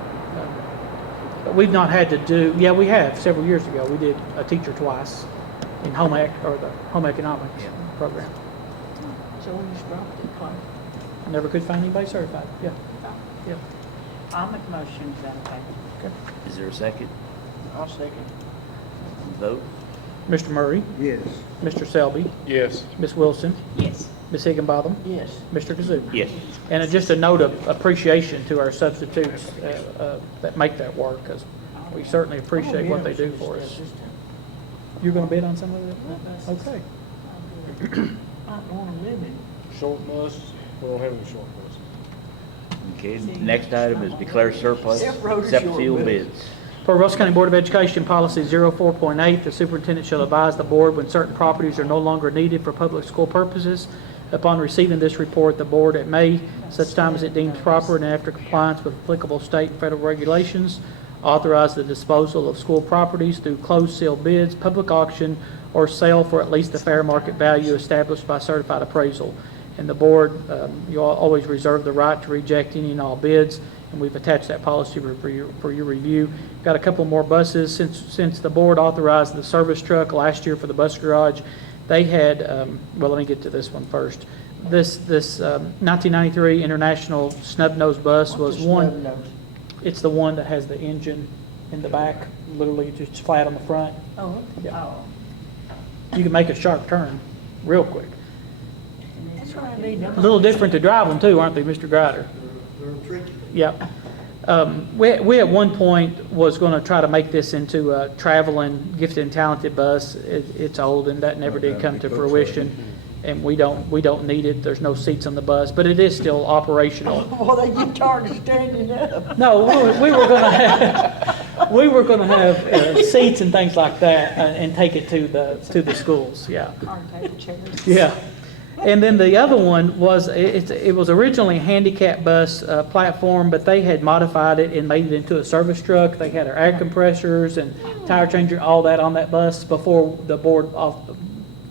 But we've not had to do, yeah, we have. Several years ago, we did a teacher twice in home ec, or the home economics program. Joey's dropped it, Clark. Never could find anybody certified. Yeah. Yeah. I'll make a motion to that effect. Okay. Is there a second? I'll second. Vote? Mr. Murray, Yes. Mr. Selby, Yes. Ms. Wilson, Yes. Ms. Higginbotham, Yes. Mr. Kazoo. Yes. And just a note of appreciation to our substitutes that make that work, because we certainly appreciate what they do for us. You're going to bid on some of it? Okay. I don't want to live in. Short bus, we don't have any short bus. Okay, next item is declare surplus, accept sealed bids. Per Russell County Board of Education Policy 04.8, the superintendent shall advise the board when certain properties are no longer needed for public school purposes. Upon receiving this report, the board at May, such time as it deems proper and after compliance with applicable state and federal regulations, authorize the disposal of school properties through closed sealed bids, public auction, or sale for at least the fair market value established by certified appraisal. And the board, you all always reserve the right to reject any and all bids, and we've attached that policy for your review. Got a couple more buses. Since the board authorized the service truck last year for the bus garage, they had, well, let me get to this one first. This 1993 International Snub-Nose bus was one. It's the one that has the engine in the back, literally just flat on the front. Oh, Yeah. You can make a sharp turn real quick. that's what I need. A little different to drive them too, aren't they, Mr. Grider? They're tricky. Yeah. We at one point was going to try to make this into a traveling gifted and talented bus. It's old and that never did come to fruition. And we don't need it. There's no seats on the bus, but it is still operational. Well, they get tired of standing up. No, we were going to have seats and things like that and take it to the schools. Yeah. Hard table chairs. Yeah. And then the other one was, it was originally a handicap bus platform, but they had modified it and made it into a service truck. They had our air compressors and tire changer, all that on that bus before the board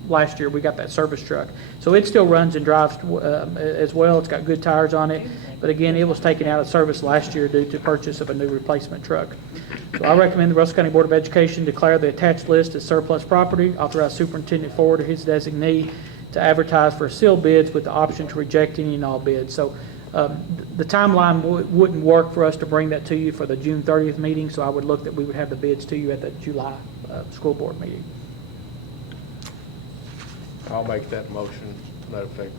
last year we got that service truck. So it still runs and drives as well. It's got good tires on it. But again, it was taken out of service last year due to purchase of a new replacement truck. So I recommend the Russell County Board of Education declare the attached list as surplus property, authorize superintendent forward or his designee to advertise for sealed bids with the option to reject any and all bids. So the timeline wouldn't work for us to bring that to you for the June 30th meeting, so I would look that we would have the bids to you at the July school board meeting. I'll make that motion to that effect.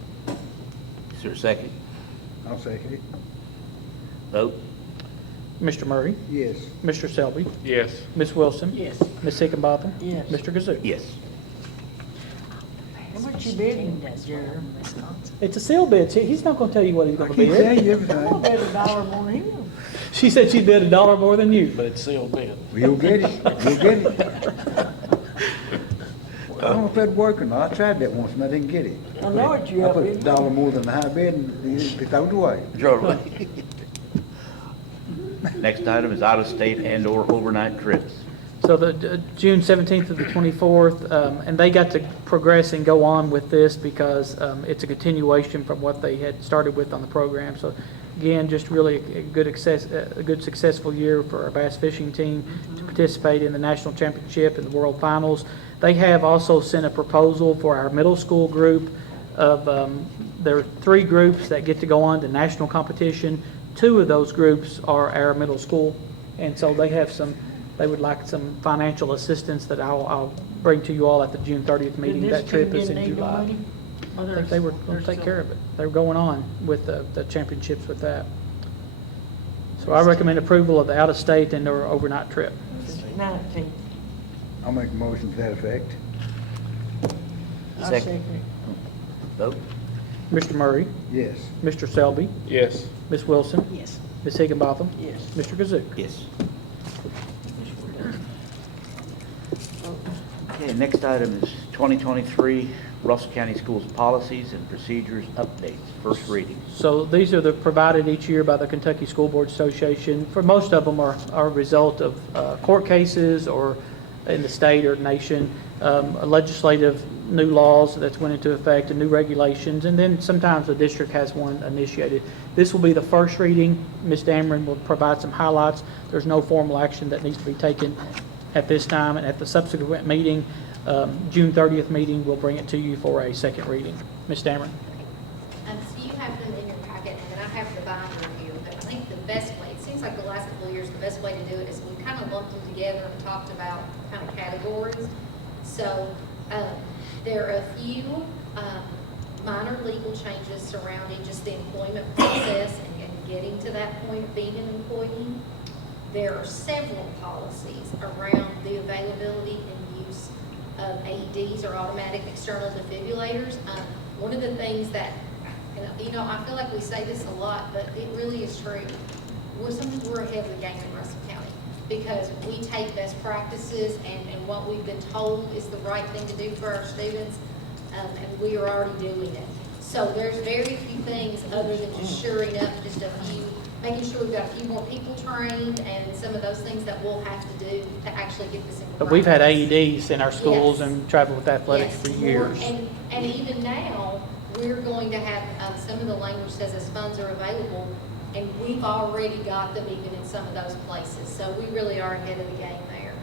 Is there a second? I'll second it. Vote? Mr. Murray, Yes. Mr. Selby, Yes. Ms. Wilson, Yes. Ms. Higginbotham, Yes. Mr. Kazoo. Yes. How much you bidding, Jerry? It's a sealed bid. He's not going to tell you what he's going to Can't tell bid. you I'm gonna everything. bet $1 more than him. She said she bid $1 more than you. But it's sealed bid. You'll get it. You'll get it. I don't know if that'd work or not. I tried that once and I didn't get it. I know what you I up put in. $1 more than the high bid and it throw it away. Next item is out-of-state and/or overnight trips. So the June 17th to the 24th, and they got to progress and go on with this because it's a continuation from what they had started with on the program. So again, just really a good successful year for our bass fishing team to participate in the national championship and the world finals. They have also sent a proposal for our middle school group of, there are 3 groups that get to go on to national competition. 2 of those groups are our middle school, and so they would like some financial assistance that I'll bring to you all at the June 30th meeting. Did That this trip team is get in any July. money? I think they were going to take care of it. They were going on with the championships with that. So I recommend approval of the out-of-state and/or overnight trip. 19. I'll make a motion to that effect. I Second. second it. Vote? Mr. Murray, Yes. Mr. Selby, Yes. Ms. Wilson, Yes. Ms. Higginbotham, Yes. Mr. Kazoo. Yes. Okay, next item is 2023 Russell County Schools Policies and Procedures Updates, first reading. So these are provided each year by the Kentucky School Board Association. For most of them are a result of court cases or in the state or nation, legislative new laws that's went into effect and new regulations, and then sometimes the district has one initiated. This will be the first reading. Ms. Dameron will provide some highlights. There's no formal action that needs to be taken at this time, and at the subsequent meeting, June 30th meeting, we'll bring it to you for a second reading. Ms. Dameron? So you have them in your packet, and then I have the binder here, but I think the best way, it seems like the last couple of years, the best way to do it is we kind of lumped them together and talked about kind of categories. So, there are a few, minor legal changes surrounding just the employment process and getting to that point of being an employee. There are several policies around the availability and use of AEDs or automatic external defibrillators. One of the things that, and, I feel like we say this a lot, but it really is true. Sometimes we're ahead of the game in Russell County because we take best practices and what we've been told is the right thing to do for our students, and we are already doing it. So there's very few things other than just shoring up just a few, making sure we've got a few more people trained and some of those things that we'll have to do to actually get this in But we've had practice. AEDs in our schools Yes. and traveled with athletics Yes, for more, years. and even now, we're going to have, some of the language says as funds are available, and we've already got them even in some of those places. So we really are ahead of the game there.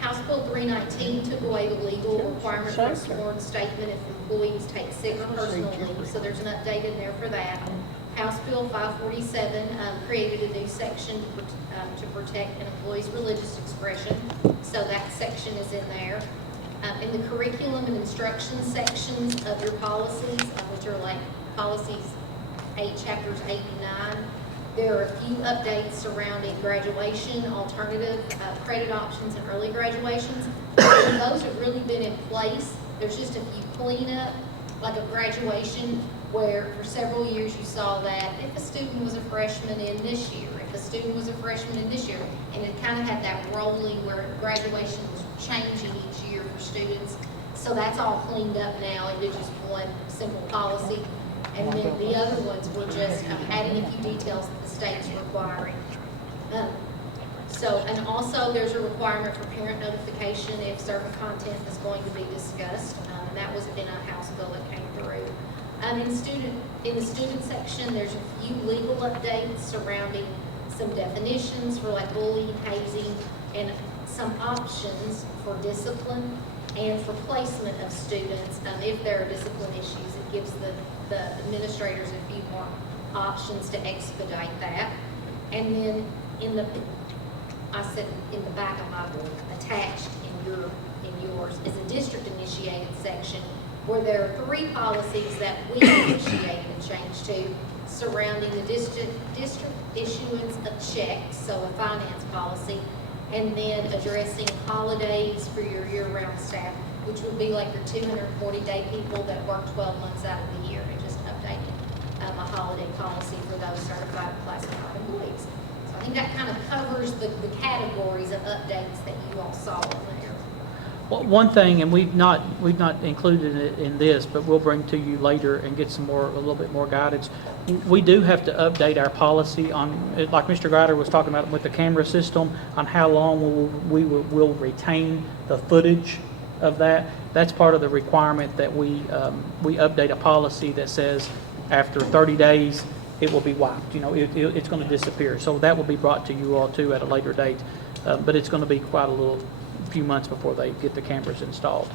House Bill 319 took away the legal requirement for a sworn statement if employees take sick or personal leave, so there's an update in there for that. House Bill 547 created a new section to protect an employee's religious expression, so that section is in there. In the curriculum and instruction sections of your policies, which are like policies chapters 8 and 9, there are a few updates surrounding graduation, alternative credit options, and early graduations. And those have really been in place. There's just a few cleanup, like a graduation, where for several years you saw that if a student was a freshman in this year, if a student was a freshman in this year, and it kind of had that rolling where graduation was changing each year for students. So that's all cleaned up now into just one simple policy. And then the other ones were just adding a few details that the state's requiring. And also there's a requirement for parent notification if certain content is going to be discussed. And that was in a House bill that came through. In the student section, there's a few legal updates surrounding some definitions for like bullying, hazing, and some options for discipline and for placement of students. If there are discipline issues, it gives the administrators a few more options to expedite that. And then in the back of my book, attached in yours, is a district initiated section where there are 3 policies that we initiated and changed to surrounding the district issuance of checks, so a finance policy, and then addressing holidays for your year-round staff, which would be like your 240-day people that work 12 months out of the year, and just updating a holiday policy for those certified and classified employees. So I think that kind of covers the categories of updates that you all saw in there. Well, one thing, and we've not included it in this, but we'll bring to you later and get a little bit more guidance. We do have to update our policy on, like Mr. Grider was talking about with the camera system, on how long we will retain the footage of that. That's part of the requirement that we update a policy that says after 30 days it will be wiped. It's going to disappear. So that will be brought to you all too at a later date. But it's going to be quite a few months before they get the cameras installed.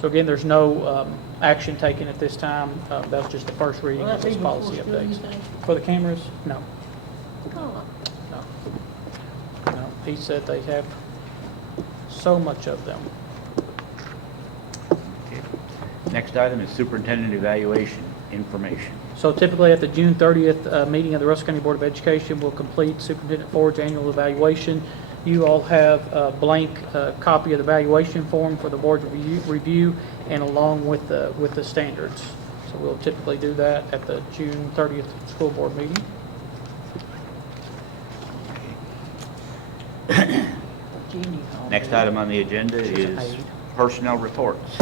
So again, there's no action taken at this time. That was just the first reading Will of that be those policy before school, you updates. think? For the cameras, no. Oh, No. He said they have so much of them. Okay. Next item is superintendent evaluation information. So typically at the June 30th meeting of the Russell County Board of Education, we'll complete Superintendent Ford's annual evaluation. You all have a blank copy of the evaluation form for the board's review and along with the standards. So we'll typically do that at the June 30th school board meeting. Next item on the agenda is personnel reports.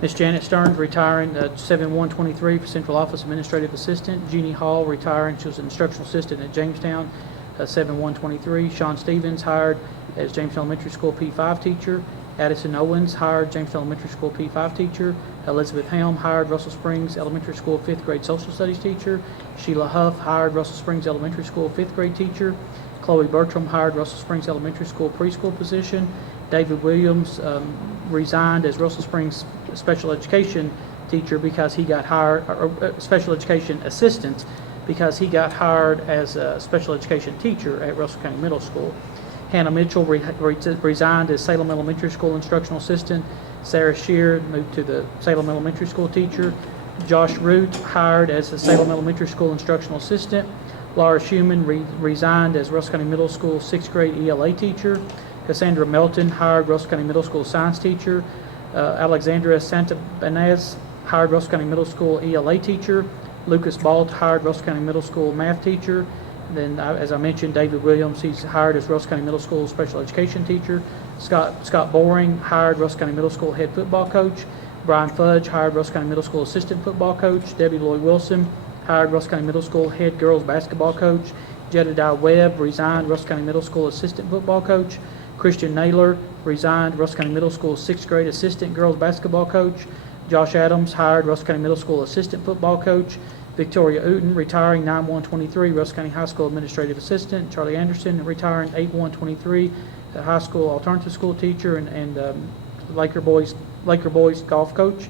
Ms. Janet Stearns retiring at 7/1/23 for Central Office Administrative Assistant. Jeannie Hall retiring, she was an instructional assistant at Jamestown, 7/1/23. Sean Stevens hired as Jamestown Elementary School P5 teacher. Addison Owens hired Jamestown Elementary School P5 teacher. Elizabeth Helm hired Russell Springs Elementary School 5th grade social studies teacher. Sheila Huff hired Russell Springs Elementary School 5th grade teacher. Chloe Bertram hired Russell Springs Elementary School preschool position. David Williams resigned as Russell Springs special education teacher because he got hired, or special education assistant, because he got hired as a special education teacher at Russell County Middle School. Hannah Mitchell resigned as Salem Elementary School instructional assistant. Sarah Shear moved to the Salem Elementary School teacher. Josh Root hired as the Salem Elementary School instructional assistant. Laura Schumann resigned as Russell County Middle School 6th grade ELA teacher. Cassandra Melton hired Russell County Middle School science teacher. Alexandra Santabanez hired Russell County Middle School ELA teacher. Lucas Balt hired Russell County Middle School math teacher. Then, as I mentioned, David Williams, he's hired as Russell County Middle School special education teacher. Scott Boring hired Russell County Middle School head football coach. Brian Fudge hired Russell County Middle School assistant football coach. Debbie Lloyd Wilson hired Russell County Middle School head girls basketball coach. Jedediah Webb resigned, Russell County Middle School assistant football coach. Christian Naylor resigned, Russell County Middle School 6th grade assistant girls basketball coach. Josh Adams hired, Russell County Middle School assistant football coach. Victoria Uten retiring 9/1/23, Russell County High School administrative assistant. Charlie Anderson retiring 8/1/23, the high school alternative school teacher and Laker Boys golf coach.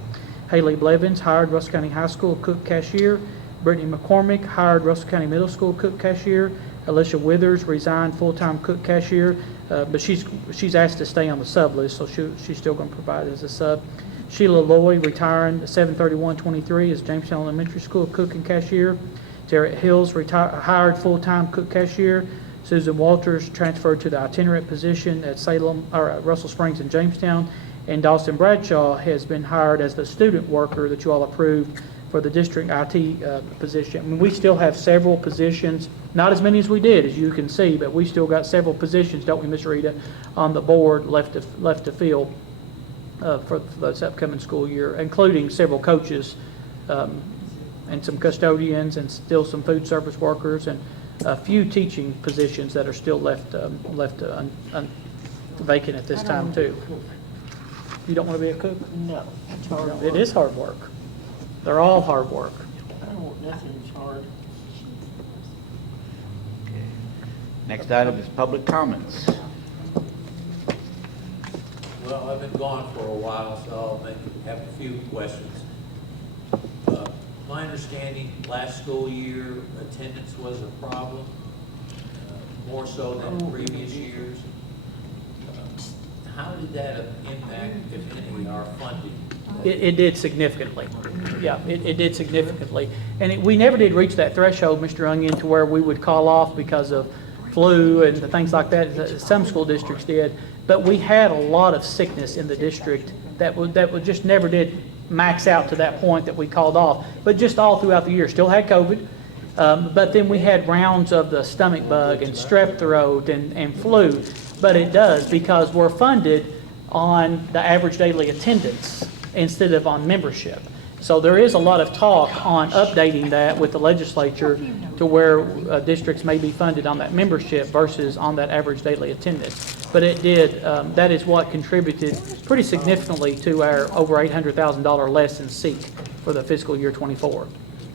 Haley Blevins hired, Russell County High School cook cashier. Brittany McCormick hired, Russell County Middle School cook cashier. Alicia Withers resigned, full-time cook cashier, but she's asked to stay on the sub list, so she's still going to provide as a sub. Sheila Lloyd retiring 7/31/23 as Jamestown Elementary School cook and cashier. Jarrett Hills hired full-time cook cashier. Susan Walters transferred to the itinerant position at Russell Springs and Jamestown. And Dawson Bradshaw has been hired as the student worker that you all approved for the district IT position. I mean, we still have several positions, not as many as we did, as you can see, but we still got several positions, don't we, Ms. Rita, on the board left to fill for this upcoming school year, including several coaches and some custodians and still some food service workers and a few teaching positions that are still left vacant at this time too. You don't want to be a cook? No, it's hard work. It is hard work. They're all hard work. I don't want nothing that's hard. Next item is public comments. Well, I've been gone for a while, so I'll have a few questions. My understanding, last school year, attendance was a problem, more so than previous years. How did that impact, if any, our funding? It did significantly. Yeah, it did significantly. And we never did reach that threshold, Mr. Onion, to where we would call off because of flu and things like that. Some school districts did. But we had a lot of sickness in the district that would just never did max out to that point that we called off. But just all throughout the year. Still had COVID. But then we had rounds of the stomach bug and strep throat and flu. But it does because we're funded on the average daily attendance instead of on membership. So there is a lot of talk on updating that with the legislature to where districts may be funded on that membership versus on that average daily attendance. But it did, that is what contributed pretty significantly to our over $800,000 less in SEEK for the fiscal year 24.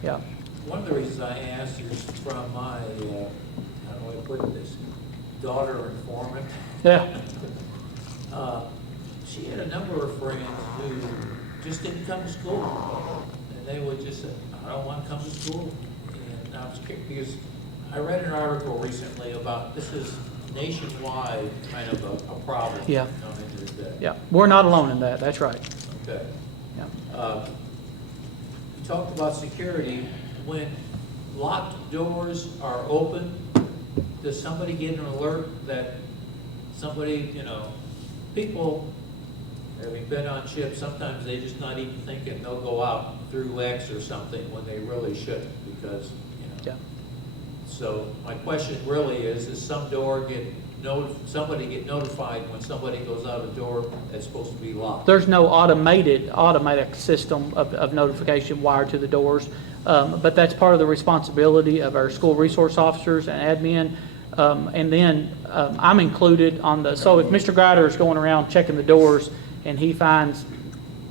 Yeah. One of the reasons I asked is from my, how do I put this, daughter informant. Yeah. She had a number of friends who just didn't come to school. And they would just say, I don't want to come to school. And I was curious, because I read an article recently about this is nationwide kind of a problem. Yeah. Is that. Yeah. We're not alone in that. That's right. Okay. Yeah. You talked about security. When locked doors are open, does somebody get an alert that somebody, people, having been on shift, sometimes they just not even thinking they'll go out through X or something when they really shouldn't, because, Yeah. So my question really is somebody get notified when somebody goes out a door that's supposed to be locked? There's no automatic system of notification wired to the doors, but that's part of the responsibility of our school resource officers and admin. And then I'm included on so if Mr. Greider is going around checking the doors and he finds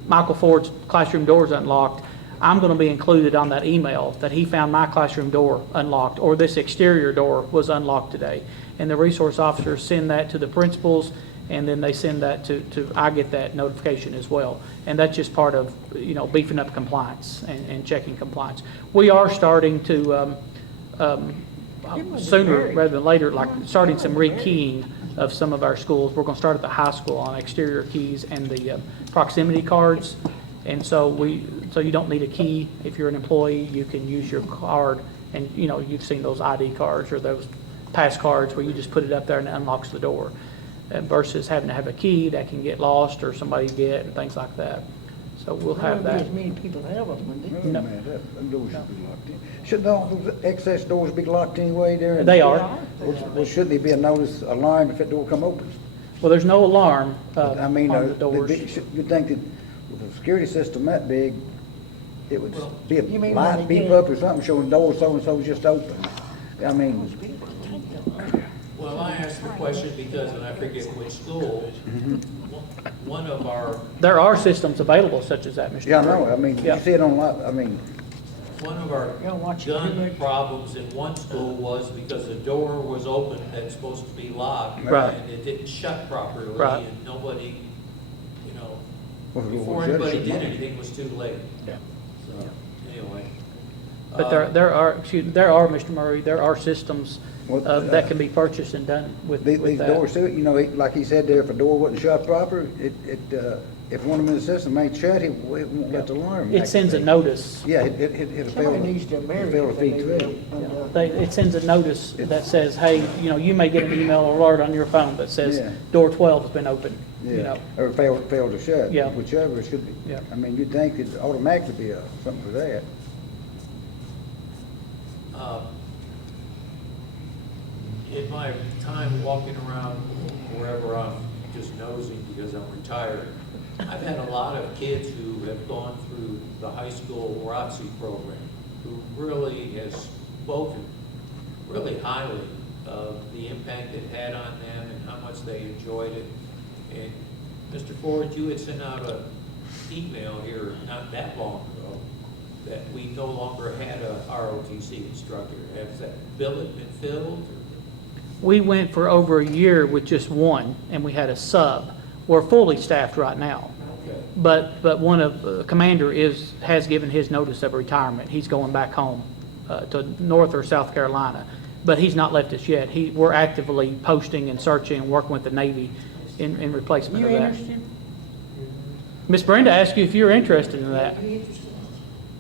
Michael Ford's classroom doors unlocked, I'm going to be included on that email that he found my classroom door unlocked, or this exterior door was unlocked today. And the resource officers send that to the principals, and then they send that to I get that notification as well. And that's just part of, beefing up compliance and checking compliance. We are starting to, sooner rather than later, like starting some rekeying of some of our schools. We're going to start at the high school on exterior keys and the proximity cards. And so you don't need a key. If you're an employee, you can use your card, and you've seen those ID cards or those pass cards where you just put it up there and it unlocks the door, versus having to have a key that can get lost or somebody get and things like that. So we'll have There that. won't be as many people have them, would No, No. man, them doors should be locked in. Should those excess doors be locked anyway there? They are. Well, shouldn't there be a notice, alarm if that door come open? Well, there's no alarm I mean, on the doors. you'd think that with a security system that big, it would be a You mean when light they beep get- up or something showing door so-and-so's just open. I mean, Well, I asked the question because, and I forget which school, one of our There are systems available such as that, Mr. yeah, I Murray. know, I mean, Yeah. you see it on lot, I mean, One of our You don't watch it too gun much. problems in one school was because the door was open that's supposed to be locked. Right. And it didn't shut properly. Right. And nobody, Well, it before was anybody just- did anything, it was too late. Yeah. So, anyway. But there are, Mr. Murray, there are systems that can be purchased and done with these that. doors too, like he said there, if a door wasn't shut proper, if one of them in the system ain't shut, it won't let the alarm. It sends a notice. Yeah, it'll fail. Somebody needs to marry It'll fail it. to feed through. It sends a notice that says, hey, you may get an email alert on your phone that says Yeah. door 12 has been opened, Yeah, or fail to shut. Yeah. Whichever, it should be. Yeah. I mean, you'd think it'd automatically be something for that. In my time walking around wherever I'm just nosing because I'm retired, I've had a lot of kids who have gone through the high school ROTC program, who really has spoken really highly of the impact it had on them and how much they enjoyed it. And Mr. Ford, you had sent out an email here not that long ago that we no longer had a ROTC instructor. Has that billet been filled? Or? We went for over a year with just one, and we had a sub. We're fully staffed right now. Okay. But one of, Commander has given his notice of retirement. He's going back home to North or South Carolina. But he's not left us yet. We're actively posting and searching and working with the Navy in replacement You of that. interested? Miss Brenda asked you if you're interested in that.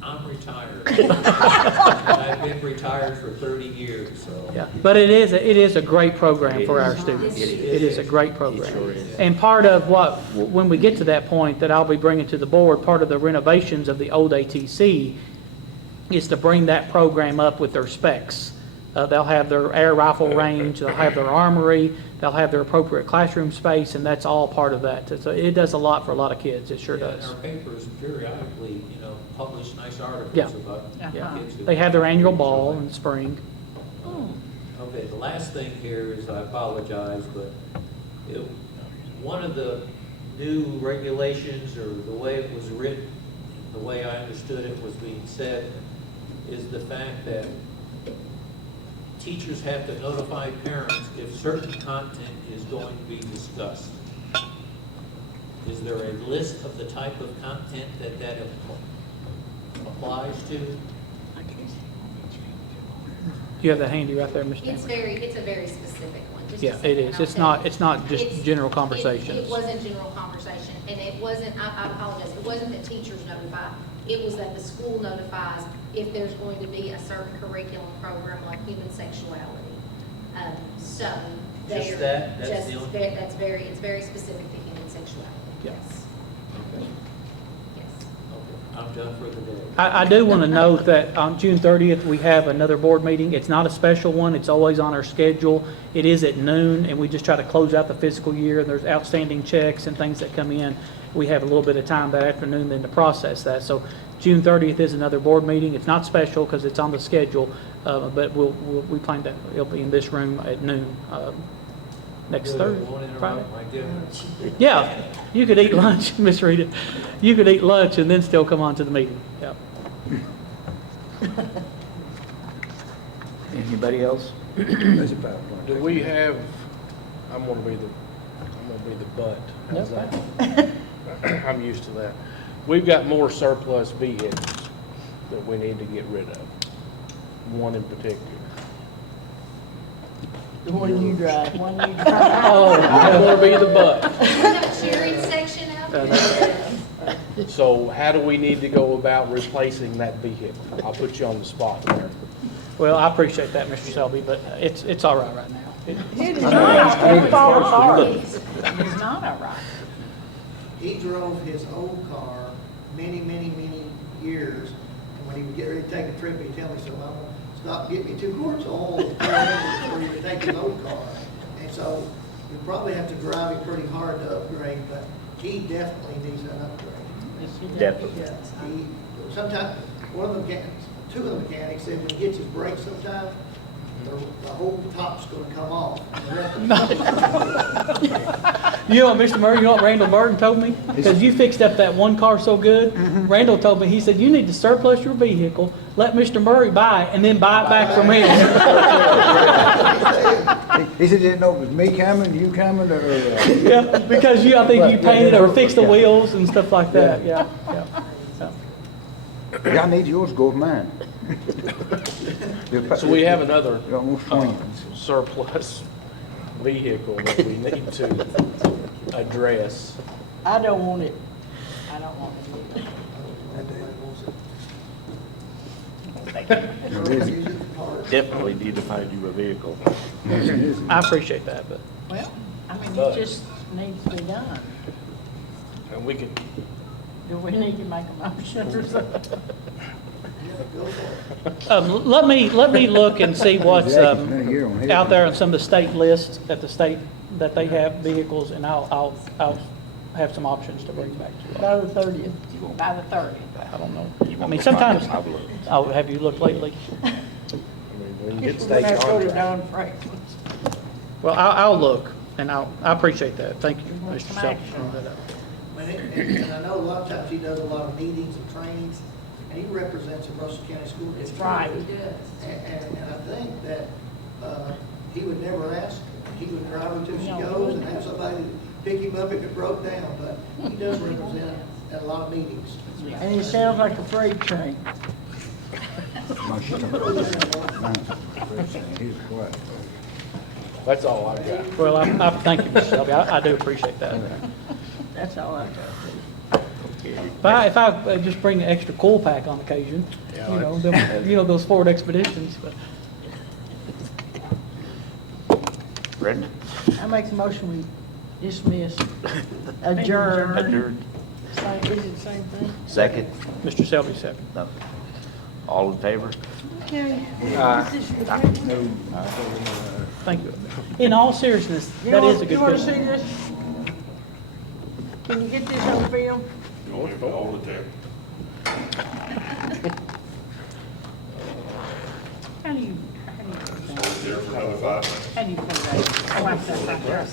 I'm retired. I've been retired for 30 years, so. Yeah, but it is a great program for our students. It It is a great program. It sure is. And part of when we get to that point that I'll be bringing to the board, part of the renovations of the old ATC is to bring that program up with their specs. They'll have their air rifle range, they'll have their armory, they'll have their appropriate classroom space, and that's all part of that. So it does a lot for a lot of kids, it sure Yeah, does. and our papers periodically, publish nice articles Yeah. about Yeah. kids who. They have their annual ball in the spring. Okay, the last thing here is, I apologize, but one of the new regulations, or the way it was written, the way I understood it was being said, is the fact that teachers have to notify parents if certain content is going to be discussed. Is there a list of the type of content that applies to? Do you have that handy right there, Ms. It's Stanley? it's a very specific one. Just a Yeah, second, it is. I'll It's tell not, you. it's not just It's- general It conversations. wasn't general conversation, and it wasn't, I apologize, it wasn't that teachers notify, it was that the school notifies if there's going to be a certain curriculum program like human sexuality. So Just They're that? That's the just- only- It's very specific to human sexuality, Yeah. yes. Yes. Okay, I'm done for the day. I do want to note that on June 30th, we have another board meeting. It's not a special one. It's always on our schedule. It is at noon, and we just try to close out the fiscal year. There's outstanding checks and things that come in. We have a little bit of time that afternoon then to process that. So June 30th is another board meeting. It's not special because it's on the schedule, but we plan to, it'll be in this room at noon next Good, Thursday. won't interrupt Friday. my dinner. Yeah, you could eat lunch, Miss Rita. You could eat lunch and then still come on to the meeting. Yeah. Anybody else? That's a PowerPoint. Do we have, I'm gonna be the butt. How's No that? I'm used to that. We've got more surplus vehicles that we need to get rid of. One in particular. The one you drive, one you drive. Oh, I wanna be the butt. We have a cheering section out there. So how do we need to go about replacing that vehicle? I'll put you on the spot there. Well, I appreciate that, Mr. Selby, but it's all right now. It is not, it falls apart. It's not all right. He drove his old car many years, and when he would get ready to take a trip, he'd tell me, so Mama, stop, get me 2 quarts of oil before you would take his old car. And so we probably have to drive him pretty hard to upgrade, but he definitely needs an upgrade. Definitely. Yeah, sometimes, one of the mechanics, 2 of the mechanics said when he hits his brakes sometime, the whole top's gonna come off. You know what, Mr. Murray, you know what Randall Burton told me? Because you fixed up that one car so good. Randall told me, he said, you need to surplus your vehicle, let Mr. Murray buy it, and then buy it back from him. He said, didn't know if it was me coming, you coming, or, Yeah, because I think you painted or fixed the wheels and stuff like that, yeah. So, I need yours to go with mine. So we have another You're almost swinging. surplus vehicle that we need to address. I don't want it. I don't want it. Definitely need to find you a vehicle. I appreciate that, but Well, I mean, But- it just needs to be done. And we can, Do we need to make a motion or something? let me look and see what's Exactly, it's been a year on here. out there on some of the state lists at the state that they have vehicles, and I'll have some options to bring back to you. By the 30th. By the 30th. I don't know. I mean, sometimes, oh, have you looked lately? I mean, we can get We're state gonna have to go to contract. Don Franklin's. Well, I'll look, and I appreciate that. Thank you, want Mr. some Selby. action. And I know a lot of times he does a lot of meetings and trainings, and he represents the Russell County School District. Right. He does. And I think that, he would never ask, he would drive her till she No. goes and have somebody pick him up if it broke down, but he does represent at a lot of meetings. And it sounds like a freight train. He's quiet. That's all I got. Well, I thank you, Mr. Selby. I do appreciate that. That's all I got. If I just bring an extra coal pack on occasion, Yeah, you know, those Ford Expeditions, but. Brendan? I make the motion we dismiss, adjourn. Adjourned. Is it the same thing? Second? Mr. Selby, second. No. All in favor? Okay. Thank you. In all seriousness, You that want- is a good You want to see question. this? Can you get this on film? How do you put that? How do you put that? Oh, I'm sorry.